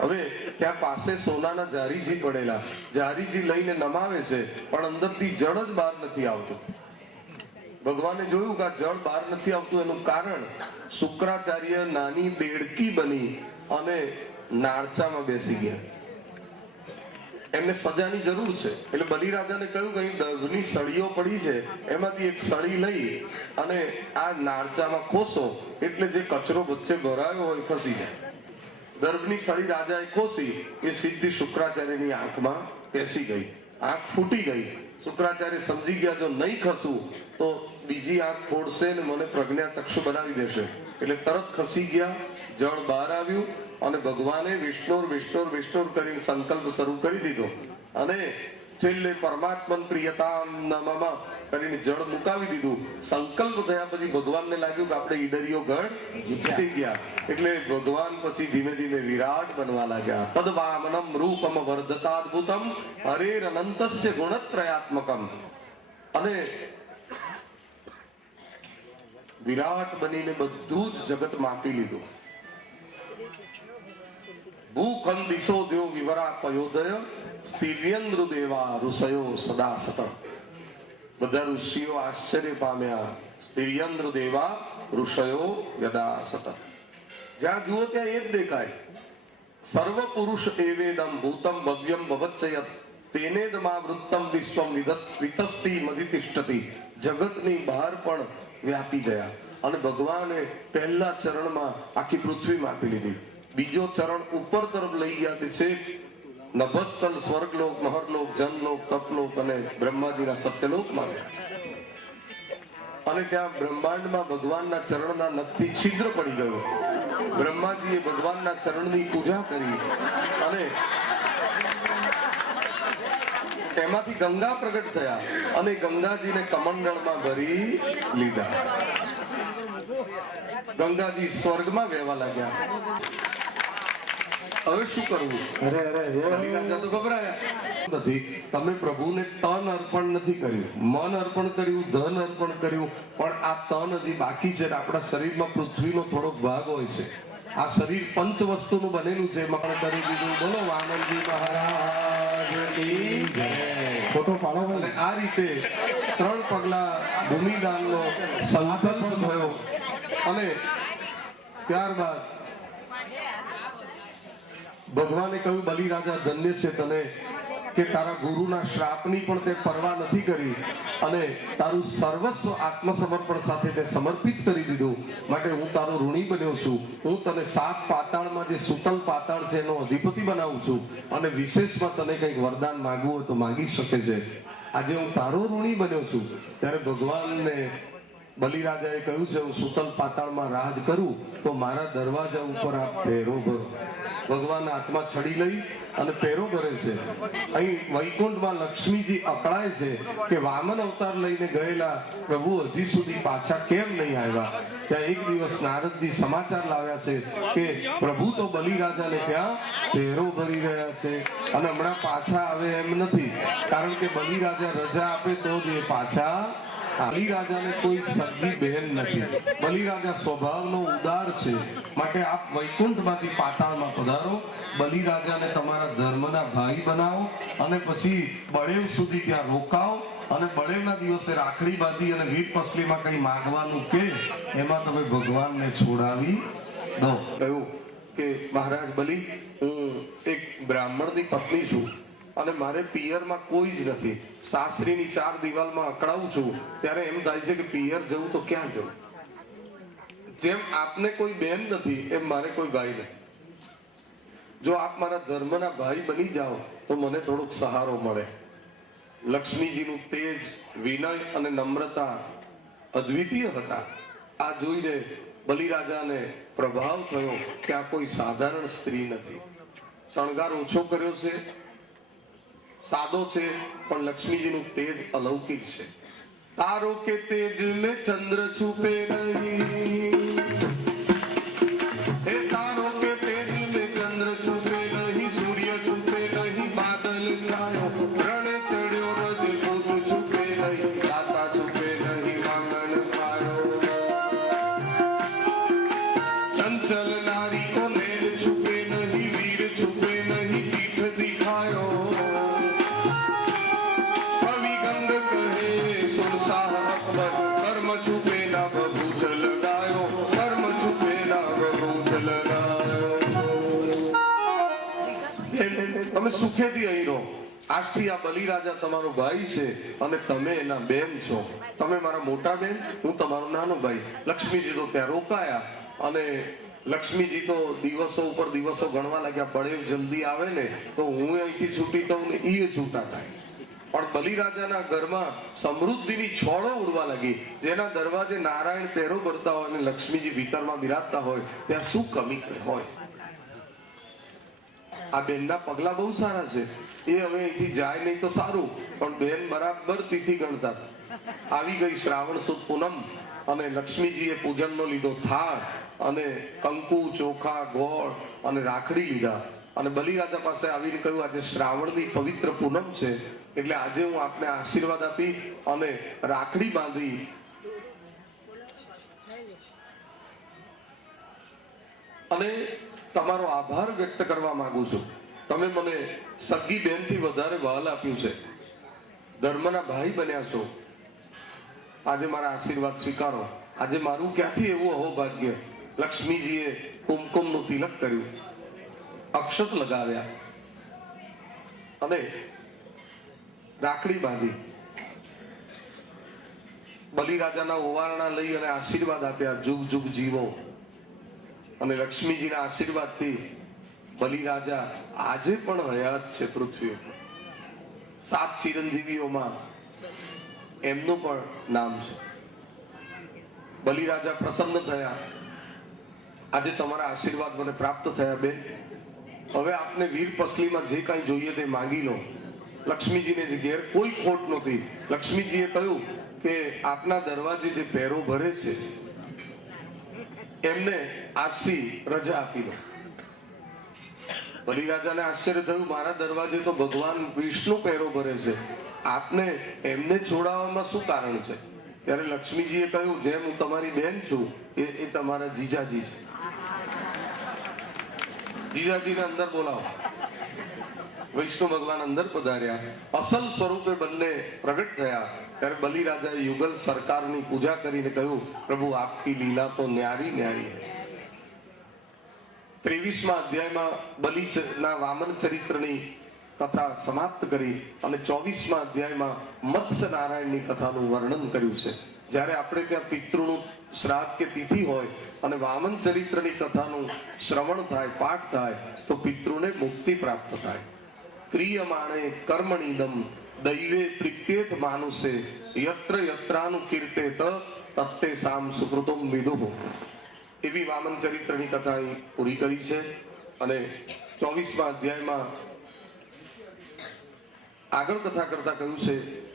હવે ત્યાં પાસે સોનાના જારીજી પડેલા, જારીજી લઈને નમાવે છે, પણ અંદરથી જળ જ બહાર નથી આવતું. ભગવાને જોયું કે આ જળ બહાર નથી આવતું, એનું કારણ શુક્રાચાર્ય નાની દેડકી બની અને નાળચામાં બેસી ગયા. એમને સજાની જરૂર છે, એટલે બલિરાજાને કહ્યું કે અહીં દર્ભની સળીઓ પડી છે, એમાંથી એક સળી લઈ અને આ નાળચામાં ખોસો, એટલે જે કચરો વચ્ચે ભરાયો હોય ખસી જાય. દર્ભની સળી રાજાએ ખોસી, એ સીધી શુક્રાચાર્યની આંખમાં બેસી ગઈ, આંખ ફૂટી ગઈ. શુક્રાચાર્ય સમજી ગયા જો નહીં ખસું તો બીજી આંખ ફોડશે ને મને પ્રજ્ઞા ચક્ષુ બનાવી દેશે, એટલે તરત ખસી ગયા. જળ બહાર આવ્યું અને ભગવાને વિષ્ણુર વિષ્ણુર વિષ્ણુર કરીને સંકલ્પ શરૂ કરી દીધો અને છેલ્લે પરમાત્મન પ્રિયતામ નમઃ કરીને જળ મુકાવી દીધું. સંકલ્પ થયા પછી ભગવાનને લાગ્યું કે આપણે ઈડરીઓ ગઢ જીતી ગયા, એટલે ભગવાન પછી ધીમે ધીમે વિરાટ બનવા લાગ્યા. તદ્વામનમ રૂપમ વર્ધતાદ્ભુતમ હરેર અનંતસ્ય ગુણત્રયાત્મકમ. અને વિરાટ બનીને બધું જ જગત માપી લીધું. ભૂખંડ દિશો દેવ વિવરા પયોદય સ્થિર્યેન્દ્ર દેવા ઋષયો સદા સત. બધા ઋષિઓ આશ્ચર્ય પામ્યા. સ્થિર્યેન્દ્ર દેવા ઋષયો યદા સત. જ્યાં જુઓ ત્યાં એ જ દેખાય. સર્વ પુરુષ એવેદમ ભૂતમ ભવ્યમ ભવચ્ચયત તેનેદમા વૃત્તમ વિશ્વમ વિતસ્તી મધિતિષ્ઠતિ. જગતની બહાર પણ વ્યાપી ગયા અને ભગવાને પહેલા ચરણમાં આખી પૃથ્વી માપી લીધી. બીજો ચરણ ઉપર તરફ લઈ ગયા તે છે નભસ્થલ, સ્વર્ગલોક, મહરલોક, જનલોક, તપલોક અને બ્રહ્માજીના સત્યલોકમાં ગયા. અને ત્યાં બ્રહ્માંડમાં ભગવાનના ચરણના નખથી છિદ્ર પડી ગયો. બ્રહ્માજીએ ભગવાનના ચરણની પૂજા કરી અને એમાંથી ગંગા પ્રગટ થયા અને ગંગાજીને કમંડળમાં ભરી લીધા. ગંગાજી સ્વર્ગમાં વહેવા લાગ્યા. હવે શું કરવું? બલિરાજા તો ગભરાયા નથી. તમે પ્રભુને તન અર્પણ નથી કર્યું, મન અર્પણ કર્યું, ધન અર્પણ કર્યું, પણ આ તન હજી બાકી છે. આપણા શરીરમાં પૃથ્વીનો થોડો ભાગ હોય છે. આ શરીર પંચ વસ્તુનું બનેલું છે. મકણ કરી દીધું. બોલો વામનજી મહારાજની જય. ફોટો પાડો. અને આ રીતે 3 પગલા ભૂમિદાનનો સંકલ્પ થયો અને ત્યારબાદ ભગવાને કહ્યું બલિરાજા ધન્ય છે તને કે તારા ગુરુના શ્રાપની પણ તે પરવા નથી કરી અને તારું સર્વસ્વ આત્મસમર્પણ સાથે તે સમર્પિત કરી દીધું. માટે હું તારો ઋણી બન્યો છું. હું તને 7 પાતાળમાં જે સુતલ પાતાળ છે એનો અધિપતિ બનાવું છું અને વિશેષમાં તને કંઈક વરદાન માંગવું હોય તો માંગી શકે છે. આજે હું તારો ઋણી બન્યો છું. ત્યારે ભગવાનને બલિરાજાએ કહ્યું છે હું સુતલ પાતાળમાં રાજ કરું તો મારા દરવાજા ઉપર આ પહેરો ભરો. ભગવાન હાથમાં છડી લઈ અને પહેરો ભરે છે. અહીં વૈકુંઠમાં લક્ષ્મીજી અકળાય છે કે વામન અવતાર લઈને ગયેલા પ્રભુ હજી સુધી પાછા કેમ નહીં આવ્યા. ત્યાં એક દિવસ નારદજી સમાચાર લાવ્યા છે કે પ્રભુ તો બલિરાજાને ત્યાં પહેરો ભરી રહ્યા છે અને હમણાં પાછા આવે એમ નથી, કારણ કે બલિરાજા રજા આપે તો જ એ પાછા. બલિરાજાને કોઈ સગી બહેન નથી. બલિરાજા સ્વભાવનો ઉદાર છે. માટે આપ વૈકુંઠમાંથી પાતાળમાં પધારો, બલિરાજાને તમારા ધર્મના ભાઈ બનાવો અને પછી બળેવ સુધી ત્યાં રોકાઓ અને બળેવના દિવસે રાખડી બાંધી અને વીટ પસલીમાં કઈ માંગવાનું કે એમાં તમે ભગવાનને છોડાવી દો. કહ્યું કે મહારાજ બલિ, હું એક બ્રાહ્મણની પત્ની છું અને મારે પિયરમાં કોઈ જ નથી. સાસરીની 4 દિવાલમાં અકળાવું છું ત્યારે એમ થાય છે કે પિયર જવું તો ક્યાં જવું. જેમ આપને કોઈ બેન નથી એમ મારે કોઈ ભાઈ નથી. જો આપ મારા ધર્મના ભાઈ બની જાઓ તો મને થોડોક સહારો મળે. લક્ષ્મીજીનું તેજ, વિનય અને નમ્રતા અદ્વિતીય હતા. આ જોઈને બલિરાજાને પ્રભાવ થયો કે આ કોઈ સાધારણ સ્ત્રી નથી. શણગાર ઓછો કર્યો છે, સાદો છે, પણ લક્ષ્મીજીનું તેજ અલૌકિક છે. તારો કે તેજ में चंद्र छुपे नहीं, हे तारो के तेज में चंद्र छुपे नहीं, सूर्य छुपे नहीं, बादल छायो, रण चढ़्यो रजपूत छुपे नहीं, दाता छुपे नहीं, वांगण पायो, चंचल नारी को नैन छुपे नहीं, वीर छुपे તમે સુખેથી અહીં રહો. આજથી આ બલિરાજા તમારો ભાઈ છે અને તમે એના બેન છો. તમે મારા મોટા બેન, હું તમારો નાનો ભાઈ. લક્ષ્મીજી તો ત્યાં રોકાયા અને લક્ષ્મીજી તો દિવસો ઉપર દિવસો ગણવા લાગ્યા. બળેવ જલ્દી આવે ને તો હું અહીંથી છૂટી થઉં ને એ છૂટા થાય. પણ બલિરાજાના ઘરમાં સમૃદ્ધિની છોડો ઉડવા લાગી. જેના દરવાજે નારાયણ પહેરો ભરતા હોય અને લક્ષ્મીજી ભીતરમાં બિરાજતા હોય ત્યાં શું કમી હોય. આ બેનના પગલા બહુ સારા છે. એ હવે અહીંથી જાય નહીં તો સારું, પણ બેન બરાબર તિથિ ગણતા. આવી ગઈ શ્રાવણ સુદ પૂનમ અને લક્ષ્મીજીએ પૂજનનો લીધો થાળ અને કંકુ, ચોખા, ગોળ અને રાખડી લીધા અને બલિરાજા પાસે આવીને કહ્યું, આજે શ્રાવણની પવિત્ર પૂનમ છે એટલે આજે હું આપને આશીર્વાદ આપી અને રાખડી બાંધી અને તમારો આભાર વ્યક્ત કરવા માંગુ છું. તમે મને સગી બેનથી વધારે વહાલ આપ્યું છે. ધર્મના ભાઈ બન્યા છો. આજે મારા આશીર્વાદ સ્વીકારો. આજે મારું ક્યાંથી એવું અહોભાગ્ય. લક્ષ્મીજીએ કુમકુમનું તિલક કર્યું, અક્ષત લગાવ્યા અને રાખડી બાંધી. બલિરાજાના ઓવારણા લઈ અને આશીર્વાદ આપ્યા, જુગ જુગ જીવો. અને લક્ષ્મીજીના આશીર્વાદથી બલિરાજા આજે પણ હયાત છે પૃથ્વી ઉપર. 7 ચિરંજીવીઓમાં એમનું પણ નામ છે. બલિરાજા પ્રસન્ન થયા. આજે તમારા આશીર્વાદ મને પ્રાપ્ત થયા બેન. હવે આપને વીર પસલીમાં જે કાંઈ જોઈએ તે માંગી લો. લક્ષ્મીજીને ઘેર કોઈ ખોટ નહોતી. લક્ષ્મીજીએ કહ્યું કે આપના દરવાજે જે પહેરો ભરે છે એમને આજથી રજા આપી દો. બલિરાજાને આશ્ચર્ય થયું, મારા દરવાજે તો ભગવાન વિષ્ણુ પહેરો ભરે છે, આપને એમને છોડાવવામાં શું કારણ છે? ત્યારે લક્ષ્મીજીએ કહ્યું, જેમ હું તમારી બેન છું એ તમારા જીજાજી છે. જીજાજીને અંદર બોલાવો. વિષ્ણુ ભગવાન અંદર પધાર્યા. અસલ સ્વરૂપે બંને પ્રગટ થયા. ત્યારે બલિરાજાએ યુગલ સરકારની પૂજા કરીને કહ્યું, પ્રભુ આપકી લીલા તો ન્યારી ન્યારી હૈ. 23મા અધ્યાયમાં બલિના વામન ચરિત્રની કથા સમાપ્ત કરી અને 24મા અધ્યાયમાં મત્સ્ય નારાયણની કથાનું વર્ણન કર્યું છે. જ્યારે આપણે ત્યાં પિતૃનું શ્રાદ્ધ કે તિથિ હોય અને વામન ચરિત્રની કથાનું શ્રવણ થાય, પાઠ થાય તો પિતૃને મુક્તિ પ્રાપ્ત થાય. ક્રિયમાણે કર્મણીદમ દૈવે પ્રિત્યેત માનુષે યત્ર યત્રાનું કીર્તેત તત્તે સામ સુકૃતમ વિદુઃ. એવી વામન ચરિત્રની કથા અહીં પૂરી કરી છે. અને 24મા અધ્યાયમાં આગળ કથા કરતા કહ્યું છે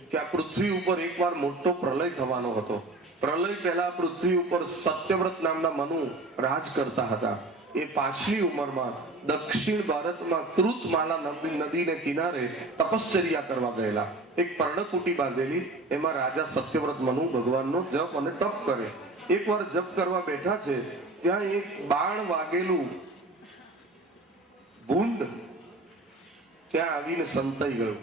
કે આ પૃથ્વી ઉપર એકવાર મોટો પ્રલય થવાનો હતો. પ્રલય પહેલા પૃથ્વી ઉપર સત્યવ્રત નામના મનુ રાજ કરતા હતા. એ પાછલી ઉંમરમાં દક્ષિણ ભારતમાં કૃતમાલા નદીને કિનારે તપશ્ચર્યા કરવા ગયેલા. એક પર્ણકુટી બાંધેલી, એમાં રાજા સત્યવ્રત મનુ ભગવાનનો જપ અને તપ કરે. એકવાર જપ કરવા બેઠા છે, ત્યાં એક બાણ વાગેલું ભૂંડ ત્યાં આવીને સંતાઈ ગયું.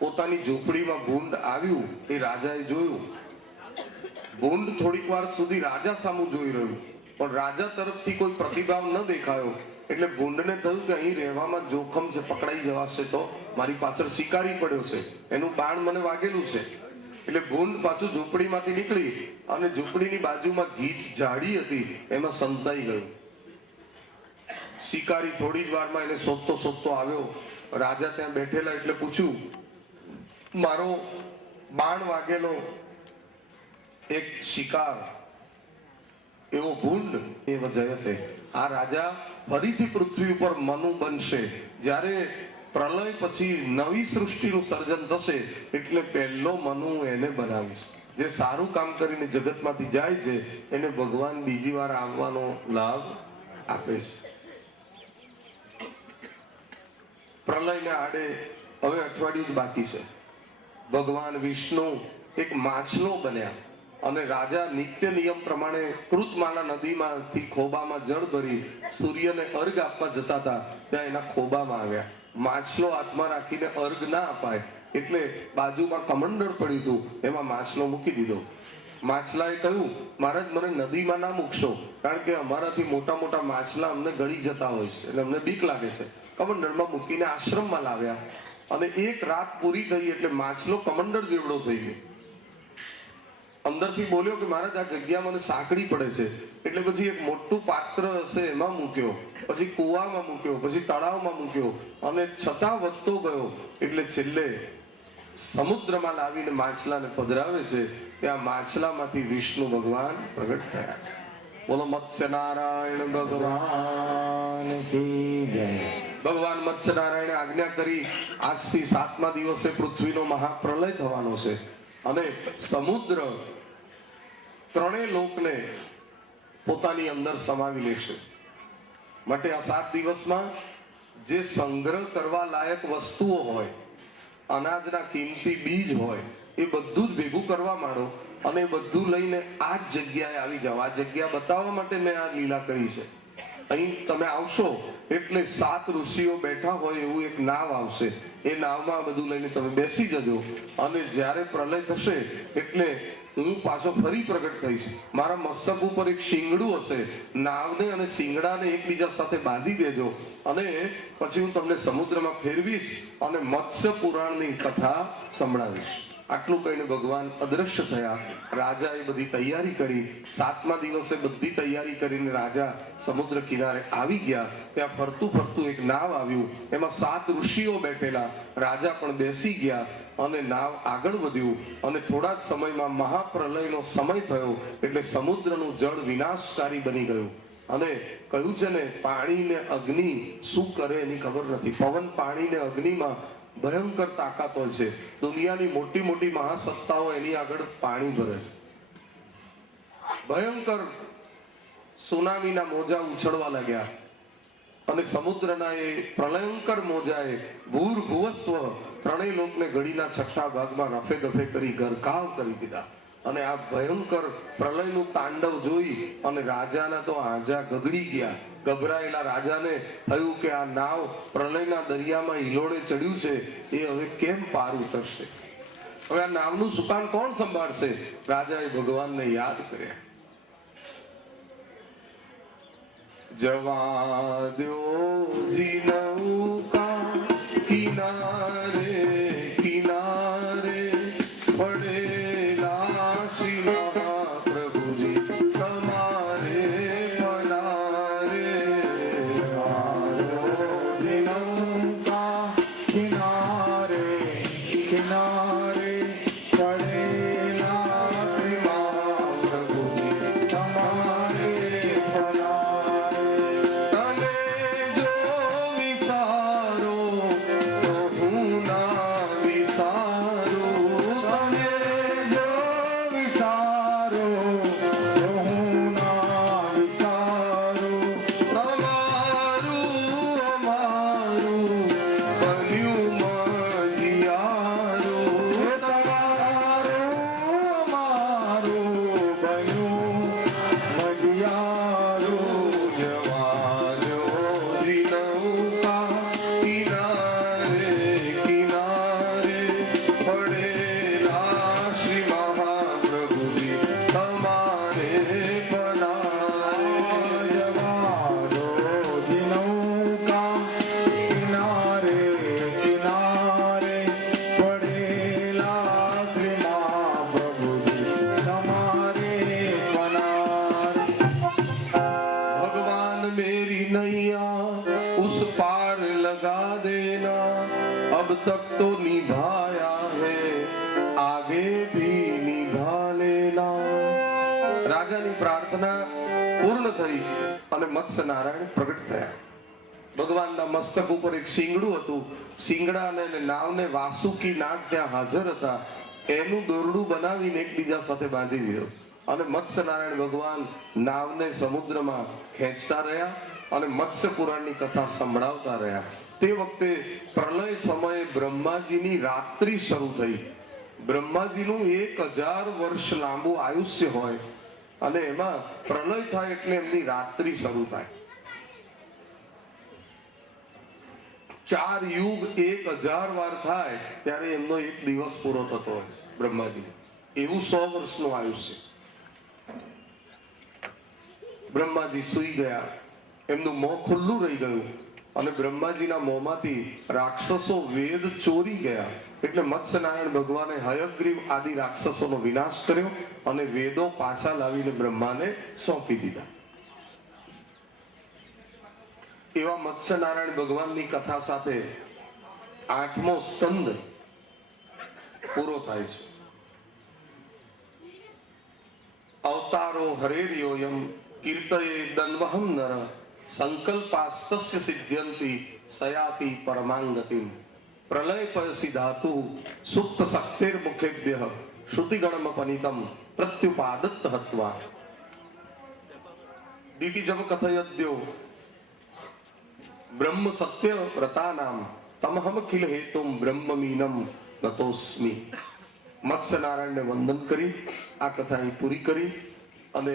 પોતાની ઝૂંપડીમાં ભૂંડ આવ્યું. એ રાજાએ જોયું. ભૂંડ થોડીક વાર સુધી રાજા સામું જોઈ રહ્યું, પણ રાજા તરફથી કોઈ પ્રતિભાવ ન દેખાયો. એટલે ભૂંડને થયું કે અહીં રહેવામાં જોખમ છે, પકડાઈ જવાશે તો મારી પાછળ શિકારી પડ્યો છે, એનું બાણ મને વાગેલું છે. એટલે ભૂંડ પાછું ઝૂંપડીમાંથી નીકળી અને ઝૂંપડીની બાજુમાં ગીચ ઝાડી હતી એમાં સંતાઈ ગયું. શિકારી થોડી જ વારમાં એને શોધતો શોધતો આવ્યો. રાજા ત્યાં બેઠેલા એટલે પૂછ્યું, મારો બાણ વાગેલો એક શિકાર એવો ભૂંડ એ જયતે. આ રાજા ફરીથી પૃથ્વી ઉપર મનુ બનશે. જ્યારે પ્રલય પછી નવી સૃષ્ટિનું સર્જન થશે એટલે પહેલો મનુ એને બનાવીશ. જે સારું કામ કરીને જગતમાંથી જાય છે એને ભગવાન બીજી વાર આવવાનો લાભ આપે છે. પ્રલયને આડે હવે અઠવાડિયું જ બાકી છે. ભગવાન વિષ્ણુ એક માછલો બન્યા અને રાજા નિત્ય નિયમ પ્રમાણે કૃતમાલા નદીમાંથી ખોબામાં જળ ભરી સૂર્યને અર્ઘ આપવા જતા હતા. ત્યાં એના ખોબામાં આવ્યા. માછલો હાથમાં રાખીને અર્ઘ ના અપાય એટલે બાજુમાં કમંડળ પડ્યું હતું, એમાં માછલો મૂકી દીધો. માછલાએ કહ્યું, મહારાજ મને નદીમાં ના મૂકશો, કારણ કે અમારાથી મોટા મોટા માછલા અમને ગળી જતા હોય છે એટલે અમને બીક લાગે છે. કમંડળમાં મૂકીને આશ્રમમાં લાવ્યા અને એક રાત પૂરી થઈ એટલે માછલો કમંડળ જેવડો થઈ ગયો. અંદરથી બોલ્યો કે મહારાજ આ જગ્યા મને સાંકડી પડે છે. એટલે પછી એક મોટું પાત્ર હશે એમાં મૂક્યો, પછી કુવામાં મૂક્યો, પછી તળાવમાં મૂક્યો અને છતાં વધતો ગયો. એટલે છેલ્લે સમુદ્રમાં લાવીને માછલાને પધરાવે છે. ત્યાં માછલામાંથી વિષ્ણુ ભગવાન પ્રગટ થયા છે. બોલો મત્સ્ય નારાયણ ભગવાન કી જય. ભગવાન મત્સ્ય નારાયણે આજ્ઞા કરી, આજથી 7મા દિવસે પૃથ્વીનો મહાપ્રલય થવાનો છે અને સમુદ્ર ત્રણેય લોકને પોતાની અંદર સમાવી લેશે. માટે આ 7 દિવસમાં જે સંગ્રહ કરવા લાયક વસ્તુઓ હોય, અનાજના કિંમતી બીજ હોય, એ બધું જ ભેગું કરવા માંડો અને એ બધું લઈને આ જ જગ્યાએ આવી જાઓ. આ જગ્યા બતાવવા માટે મેં આ લીલા કરી છે. અહીં તમે આવશો એટલે 7 ઋષિઓ બેઠા હોય એવું એક નાવ આવશે. એ નાવમાં બધું લઈને તમે બેસી જજો અને જ્યારે પ્રલય થશે એટલે હું પાછો ફરી પ્રગટ થઈશ. મારા મસ્તક ઉપર એક શિંગડું હશે, નાવને અને શિંગડાને એકબીજા સાથે બાંધી દેજો અને પછી હું તમને સમુદ્રમાં ફેરવીશ અને મત્સ્ય પુરાણની કથા સંભળાવીશ. આટલું કહીને ભગવાન અદ્રશ્ય થયા. રાજાએ બધી તૈયારી કરી. 7મા દિવસે બધી તૈયારી કરીને રાજા સમુદ્ર કિનારે આવી ગયા. ત્યાં ફરતું ફરતું એક નાવ આવ્યું, એમાં 7 ઋષિઓ બેઠેલા. રાજા પણ બેસી ગયા અને નાવ આગળ વધ્યું અને થોડા જ સમયમાં મહાપ્રલયનો સમય થયો. એટલે સમુદ્રનું જળ વિનાશકારી બની ગયું. અને કહ્યું છે ને, પાણી ને અગ્નિ શું કરે એની ખબર નથી. પવન, પાણી ને અગ્નિમાં ભયંકર તાકાત હોય છે. દુનિયાની મોટી મોટી મહાસત્તાઓ એની આગળ પાણી ભરે. ભયંકર સુનામીના મોજા ઉછળવા લાગ્યા અને સમુદ્રના એ પ્રલયંકર મોજાએ ભૂર ભુવસ્વ ત્રણેય લોકને ઘડીના 6થા ભાગમાં રફે દફે કરી ગરકાવ કરી દીધા. અને આ ભયંકર પ્રલયનું તાંડવ જોઈ અને રાજાના તો આંજા ગગડી ગયા. ગભરાયેલા રાજાને થયું કે આ નાવ પ્રલયના દરિયામાં હિલોડે ચડ્યું છે, એ હવે કેમ પાર ઉતરશે? હવે આ નાવનું સુકાન કોણ સંભાળશે? રાજાએ ભગવાનને યાદ કર્યા. જવા દો જી નૌકા કિનારે કિનારે પડેલા શ્રી મહાપ્રભુજી તમારે પધારે. કિનારે કિનારે પડેલા શ્રી મહાપ્રભુજી તમારે अब तक तो निभाया है आगे भी निभा लेना. રાજાની પ્રાર્થના પૂર્ણ થઈ અને મત્સ્ય નારાયણ પ્રગટ થયા. ભગવાનના મસ્તક ઉપર એક શિંગડું હતું. શિંગડા અને નાવને વાસુકી નાગ ત્યાં હાજર હતા. એનું દોરડું બનાવીને એકબીજા સાથે બાંધી દીધું અને મત્સ્ય નારાયણ ભગવાન નાવને સમુદ્રમાં ખેંચતા રહ્યા અને મત્સ્ય પુરાણની કથા સંભળાવતા રહ્યા. તે વખતે પ્રલય સમયે બ્રહ્માજીની રાત્રિ શરૂ થઈ. બ્રહ્માજીનું 1000 વર્ષ લાંબુ આયુષ્ય હોય અને એમાં પ્રલય થાય એટલે એમની રાત્રિ શરૂ થાય. 4 યુગ 1000 વાર થાય ત્યારે એમનો એક દિવસ પૂરો થતો હોય બ્રહ્માજી. એવું 100 વર્ષનું આયુષ્ય. બ્રહ્માજી સૂઈ ગયા, એમનું મોં ખુલ્લું રહી ગયું અને બ્રહ્માજીના મોંમાંથી રાક્ષસો વેદ ચોરી ગયા. એટલે મત્સ્યનારાયણ ભગવાને હયગ્રીવ આદિ રાક્ષસોનો વિનાશ કર્યો અને વેદો પાછા લાવીને બ્રહ્માને સોંપી દીધા. એવા મત્સ્યનારાયણ ભગવાનની કથા સાથે 8મો સ્કંદ પૂરો થાય છે. અવતારો હરેર્યોયમ કીર્તયે દન્વહમ નર સંકલ્પાસ્તસ્ય સિદ્ધ્યંતિ સયાતિ પરમાંગતિમ પ્રલય પયસી ધાતુ સુપ્ત શક્તિર મુખેભ્યઃ શ્રુતિગણમપનિતમ પ્રત્યુપાદત્ત હત્વા દીતિજમ કથયદ્યો બ્રહ્મ સત્ય વ્રતાનામ તમહમ ખિલ હેતુમ બ્રહ્મમીનમ નતોસ્મિ. મત્સ્યનારાયણને વંદન કરી આ કથા અહીં પૂરી કરી અને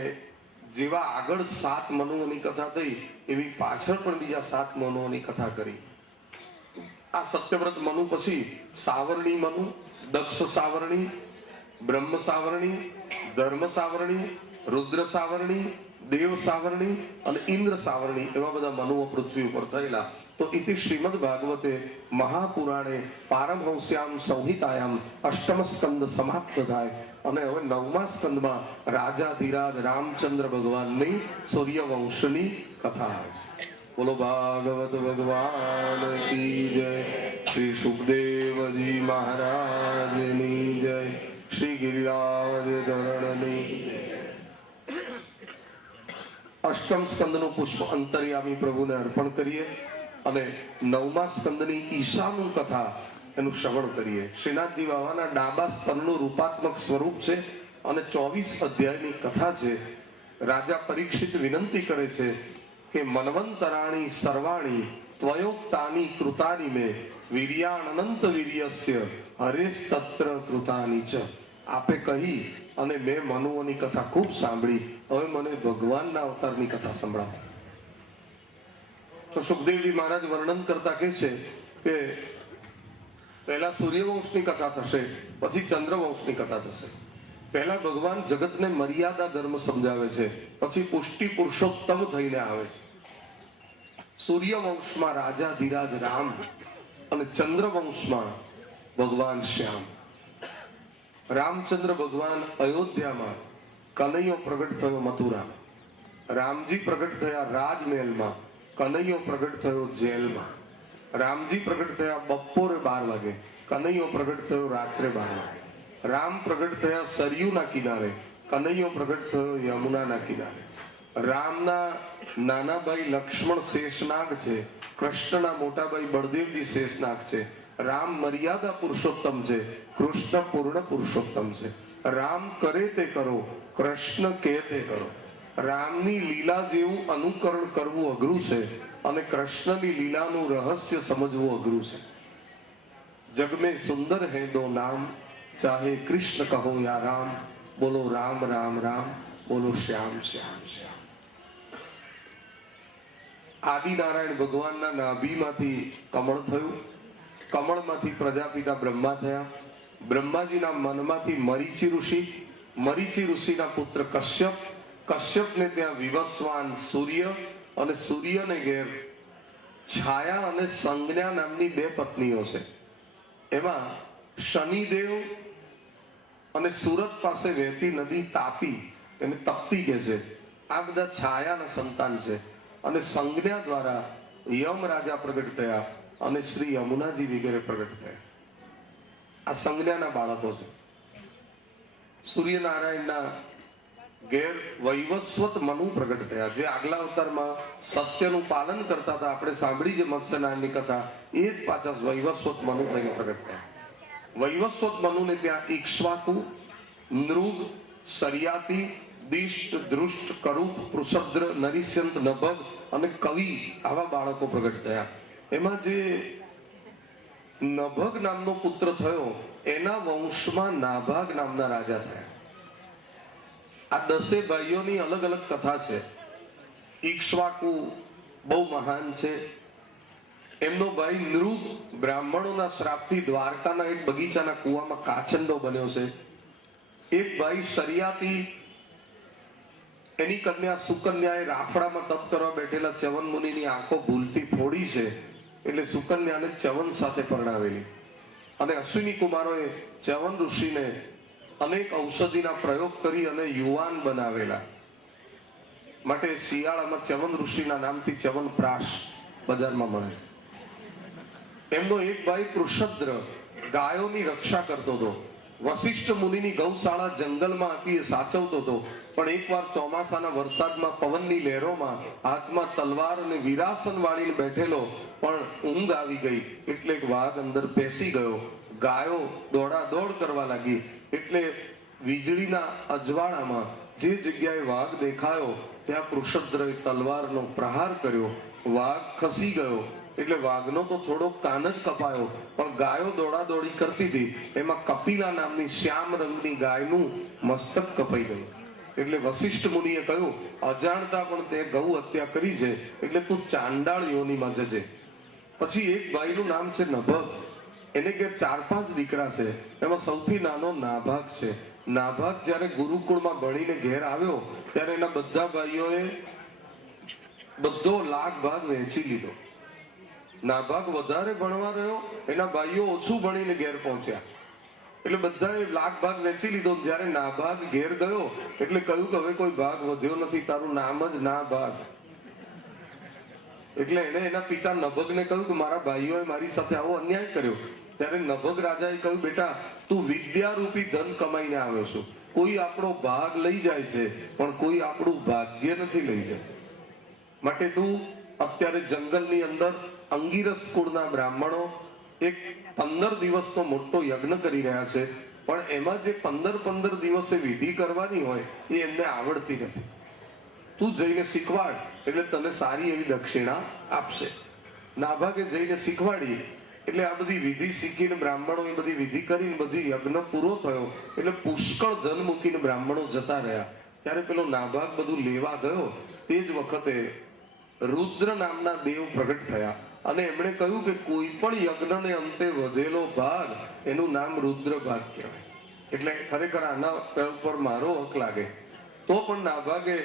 જેવા આગળ 7 મનુઓની કથા થઈ એવી પાછળ પણ બીજા 7 મનુઓની કથા કરી. આ સત્યવ્રત મનુ પછી સાવરણી મનુ, દક્ષ સાવરણી, બ્રહ્મ સાવરણી, ધર્મ સાવરણી, રુદ્ર સાવરણી, દેવ સાવરણી અને ઇન્દ્ર સાવરણી એવા બધા મનુઓ પૃથ્વી ઉપર થયેલા. તો ઇતિ શ્રીમદ ભાગવતે મહાપુરાણે પારમહંસ્યામ સંહિતાયામ 8મ સ્કંદ સમાપ્ત થાય અને હવે 9મા સ્કંદમાં રાજાધિરાજ રામચંદ્ર ભગવાનની સૂર્યવંશની કથા. બોલો ભાગવત ભગવાન કી જય. શ્રી સુખદેવજી મહારાજની જય. શ્રી ગિરિરાજ ધરણની જય. 8મ સ્કંદનું પુષ્પ અંતર્યામી પ્રભુને અર્પણ કરીએ અને 9મા સ્કંદની ઈશાનું કથા એનું શ્રવણ કરીએ. શ્રીનાથજી બાવાના ડાબા સ્તનનું રૂપાત્મક સ્વરૂપ છે અને 24 અધ્યાયની કથા છે. રાજા પરીક્ષિત વિનંતી કરે છે કે મન્વંતરાણી સર્વાણી ત્વયોક્તાની કૃતાની મે વીર્યાનંત વીર્યસ્ય હરેસ્તત્ર કૃતાની ચ. આપે કહી અને મેં મનુઓની કથા ખૂબ સાંભળી, હવે મને ભગવાનના અવતારની કથા સંભળાવો. તો સુખદેવજી મહારાજ વર્ણન કરતા કહે છે કે પહેલા સૂર્યવંશની કથા થશે, પછી ચંદ્રવંશની કથા થશે. પહેલા ભગવાન જગતને મર્યાદા ધર્મ સમજાવે છે, પછી પુષ્ટિ પુરુષોત્તમ થઈને આવે છે. સૂર્યવંશમાં રાજાધિરાજ રામ અને ચંદ્રવંશમાં ભગવાન શ્યામ. રામચંદ્ર ભગવાન અયોધ્યામાં, કનૈયો પ્રગટ થયો મથુરા. રામજી પ્રગટ થયા રાજમહેલમાં, કનૈયો પ્રગટ થયો જેલમાં. રામજી પ્રગટ થયા બપોરે 12 વાગે, કનૈયો પ્રગટ થયો રાત્રે 12 વાગે. રામ પ્રગટ થયા સરયુના કિનારે, કનૈયો પ્રગટ થયો યમુનાના કિનારે. રામના નાના ભાઈ લક્ષ્મણ શેષનાગ છે, કૃષ્ણના મોટા ભાઈ બળદેવજી શેષનાગ છે. રામ મર્યાદા પુરુષોત્તમ છે, કૃષ્ણ પૂર્ણ પુરુષોત્તમ છે. રામ કરે તે કરો, કૃષ્ણ કહે તે કરો. રામની લીલા જેવું અનુકરણ કરવું અઘરું છે અને કૃષ્ણની લીલાનું રહસ્ય સમજવું અઘરું છે. જગ મેં સુંદર હૈ દો નામ, ચાહે કૃષ્ણ કહો યા રામ. બોલો રામ રામ રામ, બોલો શ્યામ શ્યામ શ્યામ. આદિનારાયણ ભગવાનના નાભીમાંથી કમળ થયું, કમળમાંથી પ્રજાપિતા બ્રહ્મા થયા, બ્રહ્માજીના મનમાંથી મરીચી ઋષિ, મરીચી ઋષિના પુત્ર કશ્યપ, કશ્યપને ત્યાં વિવસ્વાન સૂર્ય અને સૂર્યને ઘેર છાયા અને સંજ્ઞા નામની 2 પત્નીઓ છે. એમાં શનિદેવ અને સુરત પાસે વહેતી નદી તાપી, એને તપતી કહે છે. આ બધા છાયાના સંતાન છે અને સંજ્ઞા દ્વારા યમ રાજા પ્રગટ થયા અને શ્રી યમુનાજી વગેરે પ્રગટ થયા. આ સંજ્ઞાના બાળકો છે. સૂર્યનારાયણના ઘેર વૈવસ્વત મનુ પ્રગટ થયા, જે આગલા અવતારમાં સત્યનું પાલન કરતા હતા. આપણે સાંભળી જે મત્સ્યનારાયણની કથા, એ જ પાછા વૈવસ્વત મનુ થઈને પ્રગટ થયા. વૈવસ્વત મનુને ત્યાં ઈક્ષ્વાકુ, નૃગ, સરિયાતી, દિષ્ટ, દૃષ્ટ, કરુપ, પૃષદ્ર, નરિષ્યંત, નભગ અને કવિ આવા બાળકો પ્રગટ થયા. એમાં જે નભગ નામનો પુત્ર થયો, એના વંશમાં નાભાગ નામના રાજા થયા. આ 10 ભાઈઓની અલગ અલગ કથા છે. ઈક્ષ્વાકુ બહુ મહાન છે. એમનો ભાઈ નૃગ બ્રાહ્મણોના શ્રાપથી દ્વારકાના એક બગીચાના કુવામાં કાચંડો બન્યો છે. એક ભાઈ સરિયાતી એની કન્યા સુકન્યાએ રાફડામાં તપ કરવા બેઠેલા ચ્યવન મુનિની આંખો ભૂલથી ફોડી છે, એટલે સુકન્યાને ચ્યવન સાથે પરણાવેલી. અને અશ્વિની કુમારોએ ચ્યવન ઋષિને અનેક ઔષધિના પ્રયોગ કરી અને યુવાન બનાવેલા. માટે શિયાળામાં ચ્યવન ઋષિના નામથી ચ્યવન પ્રાશ બજારમાં મળે. એમનો એક ભાઈ પૃષદ્ર ગાયોની રક્ષા કરતો હતો. વશિષ્ઠ મુનિની ગૌશાળા જંગલમાં હતી, એ સાચવતો હતો. પણ એકવાર ચોમાસાના વરસાદમાં પવનની લહેરોમાં હાથમાં તલવાર અને વિરાસન વાળીને બેઠેલો, પણ ઊંઘ આવી ગઈ એટલે એક વાઘ અંદર બેસી ગયો. ગાયો દોડાદોડ કરવા લાગી, એટલે વીજળીના અજવાળામાં જે જગ્યાએ વાઘ દેખાયો ત્યાં પૃષદ્રએ તલવારનો પ્રહાર કર્યો. વાઘ ખસી ગયો, એટલે વાઘનો તો થોડો કાન જ કપાયો, પણ ગાયો દોડાદોડી કરતી હતી, એમાં કપિલા નામની શ્યામ રંગની ગાયનું મસ્તક કપાઈ ગયું. એટલે વશિષ્ઠ મુનિએ કહ્યું, અજાણતા પણ તે ગૌ હત્યા કરી છે, એટલે તું ચાંડાળ યોનીમાં જજે. પછી એક ભાઈનું નામ છે નભગ. એને કે 4-5 દીકરા છે, એમાં સૌથી નાનો નાભાગ છે. નાભાગ જ્યારે ગુરુકુળમાં ભણીને ઘેર આવ્યો ત્યારે એના બધા ભાઈઓએ બધો લાખ ભાગ વહેંચી લીધો. નાભાગ વધારે ભણવા રહ્યો, એના ભાઈઓ ઓછું ભણીને ઘેર પહોંચ્યા, એટલે બધાએ લાખ ભાગ વેચી લીધો. જ્યારે નાભાગ ઘેર ગયો એટલે કહ્યું કે હવે કોઈ ભાગ વધ્યો નથી, તારું નામ જ નાભાગ. એટલે એને એના પિતા નભગને કહ્યું કે મારા ભાઈઓએ મારી સાથે આવો અન્યાય કર્યો. ત્યારે નભગ રાજાએ કહ્યું, બેટા તું વિદ્યારૂપી ધન કમાઈને આવ્યો છું. કોઈ આપણો ભાગ લઈ જાય છે, પણ કોઈ આપણું ભાગ્ય નથી લઈ જાય. માટે તું અત્યારે જંગલની અંદર અંગીરસ કુળના બ્રાહ્મણો એક 15 દિવસનો મોટો યજ્ઞ કરી રહ્યા છે, પણ એમાં જે 15 દિવસે વિધિ કરવાની હોય એ એમને આવડતી નથી. તું જઈને શીખવાડ, એટલે તને સારી એવી દક્ષિણા આપશે. નાભાગે જઈને શીખવાડી, એટલે આ બધી વિધિ શીખીને બ્રાહ્મણો એ બધી વિધિ કરીને બધી યજ્ઞ પૂરો થયો, એટલે પુષ્કળ ધન મૂકીને બ્રાહ્મણો જતા રહ્યા. ત્યારે પેલો નાભાગ બધું લેવા ગયો, તે જ વખતે રુદ્ર નામના દેવ પ્રગટ થયા અને એમણે કહ્યું કે કોઈ પણ યજ્ઞને અંતે વધેલો ભાગ એનું નામ રુદ્ર ભાગ કહેવાય. એટલે ખરેખર આના ઉપર મારો હક લાગે. તો પણ નાભાગે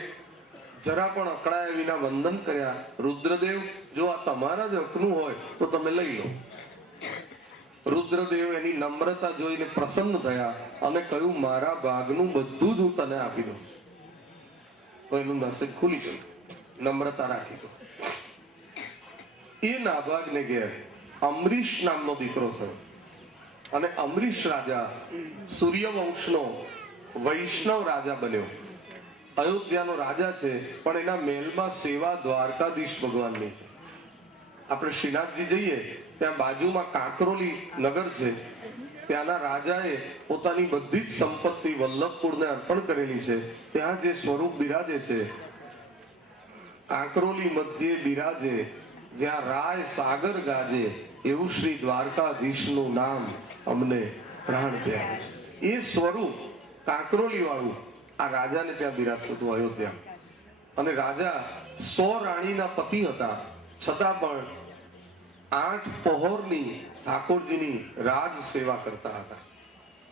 જરા પણ અકળાયા વિના વંદન કર્યા. રુદ્રદેવ, જો આ તમારા જ હકનું હોય તો તમે લઈ લો. રુદ્રદેવ એની નમ્રતા જોઈને પ્રસન્ન થયા અને કહ્યું, મારા ભાગનું બધું જ હું તને આપી દઉં. તો એનું નસીબ ખુલી ગયું, નમ્રતા રાખી દો. એ નાભાગને ઘેર અમરીશ નામનો દીકરો થયો અને અમરીશ રાજા સૂર્યવંશનો વૈષ્ણવ રાજા બન્યો. અયોધ્યાનો રાજા છે, પણ એના મહેલમાં સેવા દ્વારકાધીશ ભગવાનની છે. આપણે શ્રીનાથજી જઈએ ત્યાં બાજુમાં કાંકરોલી નગર છે, ત્યાંના રાજાએ પોતાની બધી જ સંપત્તિ વલ્લભપુરને અર્પણ કરેલી છે. ત્યાં જે સ્વરૂપ બિરાજે છે, કાંકરોલી મધ્યે બિરાજે, જ્યાં રાય સાગર ગાજે, એવું શ્રી દ્વારકાધીશનું નામ અમને પ્રાણ થયા. એ સ્વરૂપ કાંકરોલી વાળું આ રાજાને ત્યાં બિરાજતું હતું અયોધ્યા. અને રાજા 100 રાણીના પતિ હતા, છતાં પણ 8 પહોરની ઠાકોરજીની રાજ સેવા કરતા હતા.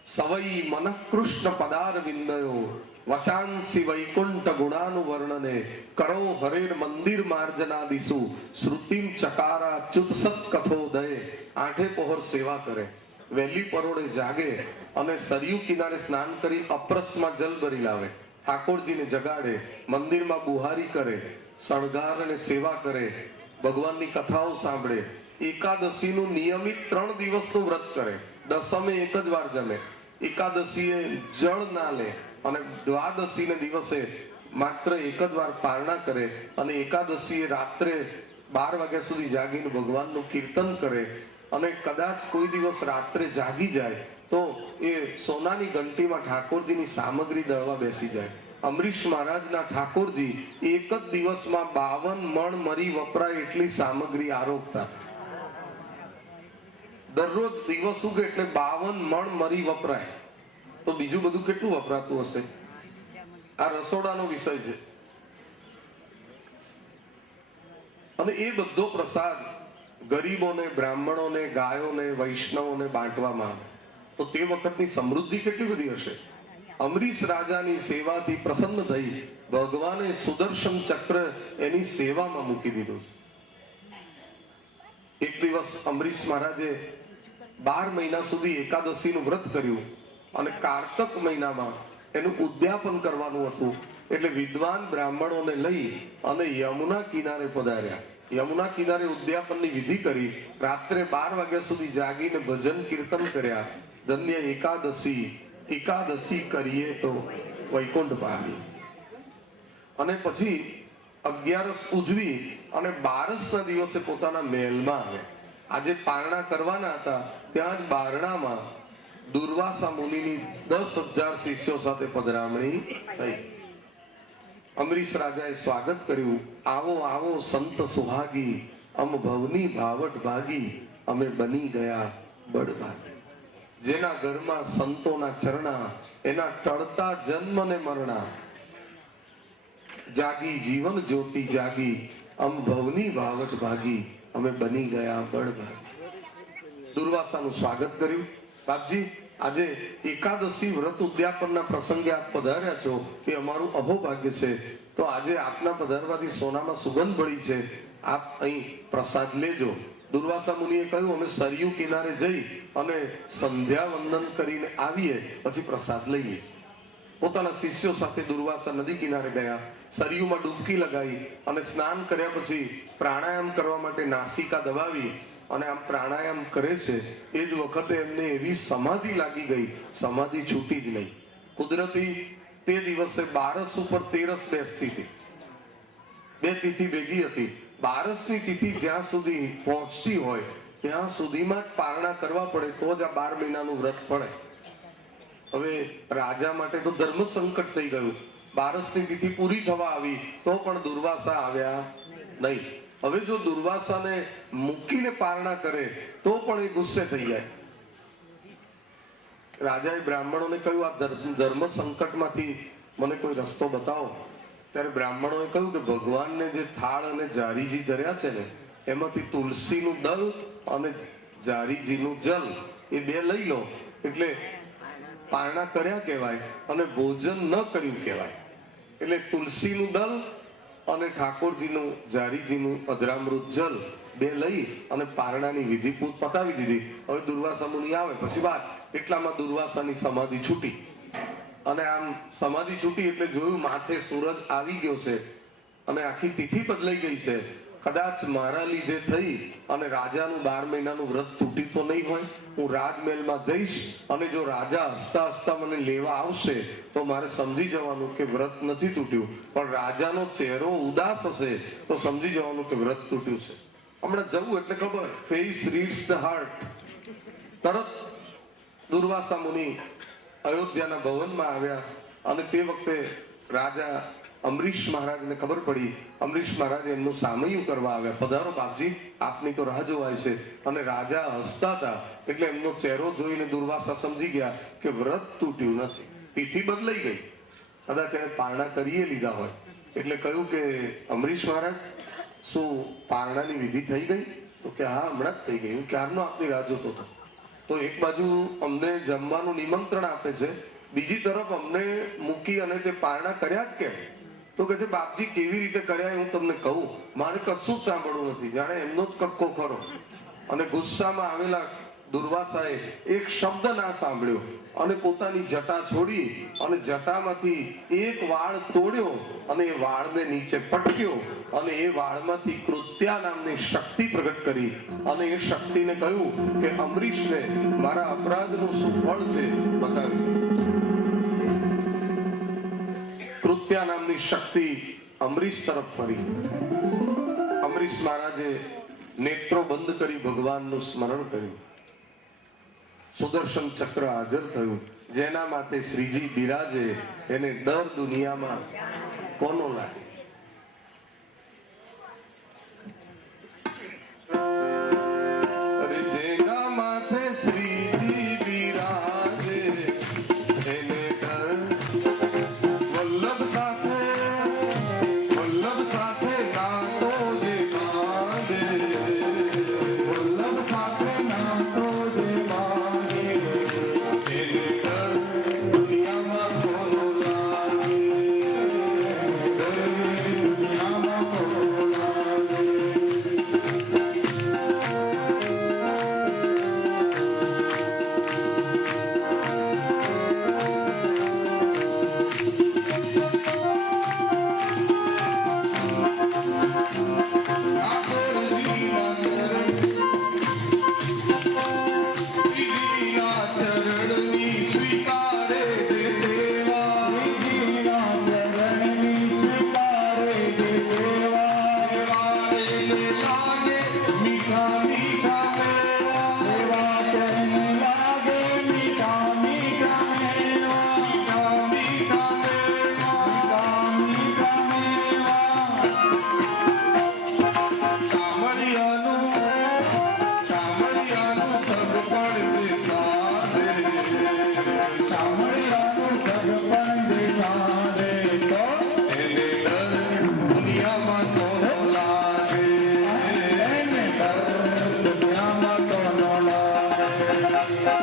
સવઈ મનઃ કૃષ્ણ પદાર વિંદયો વચાંસી વૈકુંઠ ગુણાનુવર્ણને કરો હરેર મંદિર માર્જનાદિસુ શ્રુતિમ ચકારા ચુત સત કથોદય. 8 પહોર સેવા કરે, વહેલી પરોળે જાગે અને સરયુ કિનારે સ્નાન કરી અપરસમાં જલ ભરી લાવે, ઠાકોરજીને જગાડે, મંદિરમાં બુહારી કરે, શણગાર અને સેવા કરે, ભગવાનની કથાઓ સાંભળે. એકાદશીનું નિયમિત 3 દિવસનું વ્રત કરે, દસમે એક જ વાર જમે, એકાદશીએ જળ ના લે અને દ્વાદશીને દિવસે માત્ર એક જ વાર પારણા કરે અને એકાદશીએ રાત્રે 12 વાગ્યા સુધી જાગીને ભગવાનનું કીર્તન કરે. અને કદાચ કોઈ દિવસ રાત્રે જાગી જાય તો એ સોનાની ઘંટીમાં ઠાકોરજીની સામગ્રી દળવા બેસી જાય. અમરીશ મહારાજના ઠાકોરજી એક જ દિવસમાં 52 મણ મરી વપરાય એટલી સામગ્રી આરોગતા. દરરોજ દિવસ ઉગે એટલે 52 મણ મરી વપરાય, તો બીજું બધું કેટલું વપરાતું હશે? આ રસોડાનો વિષય છે. અને એ બધો પ્રસાદ ગરીબોને, બ્રાહ્મણોને, ગાયોને, વૈષ્ણવોને બાંટવામાં આવે. તો તે વખતની સમૃદ્ધિ કેટલી બધી હશે? અમરીશ રાજાની સેવાથી પ્રસન્ન થઈ ભગવાને સુદર્શન ચક્ર એની સેવામાં મૂકી દીધું. એક દિવસ અમરીશ મહારાજે 12 મહિના સુધી એકાદશીનું વ્રત કર્યું અને કારતક મહિનામાં એનું ઉદ્યાપન કરવાનું હતું. એટલે વિદ્વાન બ્રાહ્મણોને લઈ અને યમુના કિનારે પધાર્યા. યમુના કિનારે ઉદ્યાપનની વિધિ કરી રાત્રે 12 વાગ્યા સુધી જાગીને ભજન કીર્તન કર્યા. ધન્ય એકાદશી, એકાદશી કરીએ તો વૈકુંઠ પામીએ. અને પછી 11 ઉજવી અને 12ના દિવસે પોતાના મહેલમાં આવ્યા. આજે પારણા કરવાના હતા ત્યાં જ બારણામાં દુર્વાસા મુનિની 10,000 શિષ્યો સાથે પધરામણી થઈ. અમરીશ રાજાએ સ્વાગત કર્યું. આવો આવો સંત સુહાગી, અમ ભવની ભાવટ ભાગી, અમે બની ગયા બળભાગી. જેના ઘરમાં સંતોના ચરણા, એના ટળતા જન્મ ને મરણા. જાગી જીવન જ્યોતિ જાગી, અમ ભવની ભાવટ ભાગી, અમે બની ગયા બળભાગી. દુર્વાસાનું સ્વાગત કર્યું. બાપજી, આજે એકાદશી વ્રત ઉદ્યાપનના પ્રસંગે આપ પધાર્યા છો એ અમારું અહોભાગ્ય છે. તો આજે આપના પધારવાથી સોનામાં સુગંધ પડી છે. આપ અહીં પ્રસાદ લેજો. દુર્વાસા મુનિએ કહ્યું, અમે સરયુ કિનારે જઈ અને સંધ્યા વંદન કરીને આવીએ પછી પ્રસાદ લઈએ. પોતાના શિષ્યો સાથે દુર્વાસા નદી કિનારે ગયા. સરયુમાં ડૂબકી લગાવી અને સ્નાન કર્યા પછી પ્રાણાયામ કરવા માટે નાસિકા દબાવી અને આમ પ્રાણાયામ કરે છે. એ જ વખતે એમને એવી સમાધિ લાગી ગઈ, સમાધિ છૂટી જ નહીં. કુદરતી તે દિવસે 12 ઉપર 13 બેસતી હતી. 2 તિથિ ભેગી હતી. 12ની તિથિ જ્યાં સુધી પહોંચતી હોય ત્યાં સુધીમાં જ પારણા કરવા પડે તો જ આ 12 મહિનાનું વ્રત પડે. હવે રાજા માટે તો ધર્મ સંકટ થઈ ગયું. 12ની તિથિ પૂરી થવા આવી તો પણ દુર્વાસા આવ્યા નહીં. હવે જો દુર્વાસાને મૂકીને પારણા કરે તો પણ એ ગુસ્સે થઈ જાય. રાજાએ બ્રાહ્મણોને કહ્યું, આ ધર્મ સંકટમાંથી મને કોઈ રસ્તો બતાવો. ત્યારે બ્રાહ્મણોએ કહ્યું કે ભગવાનને જે થાળ અને જારીજી ધર્યા છે ને એમાંથી તુલસીનું દલ અને જારીજીનું જલ એ 2 લઈ લો એટલે પારણા કર્યા કહેવાય અને ભોજન ન કર્યું કહેવાય. એટલે તુલસીનું દલ અને ઠાકોરજીનું જારીજીનું અધરામૃત જલ 2 લઈ અને પારણાની વિધિ પતાવી દીધી. હવે દુર્વાસા મુનિ આવે પછી વાત. એટલામાં દુર્વાસાની સમાધિ છૂટી. અને આમ સમાધિ છૂટી એટલે જોયું માથે સૂરજ આવી ગયો છે અને આખી તિથિ બદલાઈ ગઈ છે. કદાચ મારા લીધે થઈ અને રાજાનું 12 મહિનાનું વ્રત તૂટી તો નહીં હોય. હું રાજમહેલમાં જઈશ અને જો રાજા હસતા હસતા મને લેવા આવશે તો મારે સમજી જવાનું કે વ્રત નથી તૂટ્યું. પણ રાજાનો ચહેરો ઉદાસ હશે તો સમજી જવાનું કે વ્રત તૂટ્યું છે. હમણાં જવું એટલે ખબર, ફેસ રીડ્સ ધ હાર્ટ. તરત દુર્વાસા મુનિ અયોધ્યાના ભવનમાં આવ્યા અને તે વખતે રાજા અમરીશ મહારાજને ખબર પડી. અમરીશ મહારાજે એમનું સામૈયું કરવા આવ્યા. પધારો બાપજી, આપની તો રાહ જોવાય છે. અને રાજા હસતા હતા એટલે એમનો ચહેરો જોઈને દુર્વાસા સમજી ગયા કે વ્રત તૂટ્યું નથી, તિથિ બદલાઈ ગઈ. કદાચ એને પારણા કરીએ લીધા હોય. એટલે કહ્યું કે અમરીશ મહારાજ, શું પારણાની વિધિ થઈ ગઈ? તો કે હા, હમણાં જ થઈ ગઈ. હું ક્યારનો આપની રાહ જોતો હતો. તો એક બાજુ અમને જમવાનું નિમંત્રણ આપે છે, બીજી તરફ અમને મૂકી અને તે પારણા કર્યા જ કેમ? તો કે છે બાપજી, કેવી રીતે કર્યા હું તમને કહું, મારે કશું જ સાંભળવું નથી. જાણે એમનો જ કક્કો ખરો. અને ગુસ્સામાં આવેલા દુર્વાસાએ એક શબ્દ ના સાંભળ્યો અને પોતાની જટા છોડી અને જટામાંથી એક વાળ તોડ્યો અને એ વાળને નીચે પટક્યો અને એ વાળમાંથી કૃત્યા નામની શક્તિ પ્રગટ કરી અને એ શક્તિને કહ્યું કે અમરીશને મારા અપરાધનું શું ફળ છે બતાવ્યું. કૃત્યા નામની શક્તિ અમરીશ તરફ ફરી. અમરીશ મહારાજે નેત્રો બંધ કરી ભગવાનનું સ્મરણ કર્યું. સુદર્શન ચક્ર હાજર થયું. જેના માટે શ્રીજી બિરાજે એને દર દુનિયામાં કોનો લાગે? જેના માથે શ્રીજી બિરાજે એને દર. વલ્લભ સાથે નાતો જે બાંધે, વલ્લભ સાથે નાતો જે બાંધે, એને દર દુનિયામાં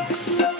કૃષ્ણ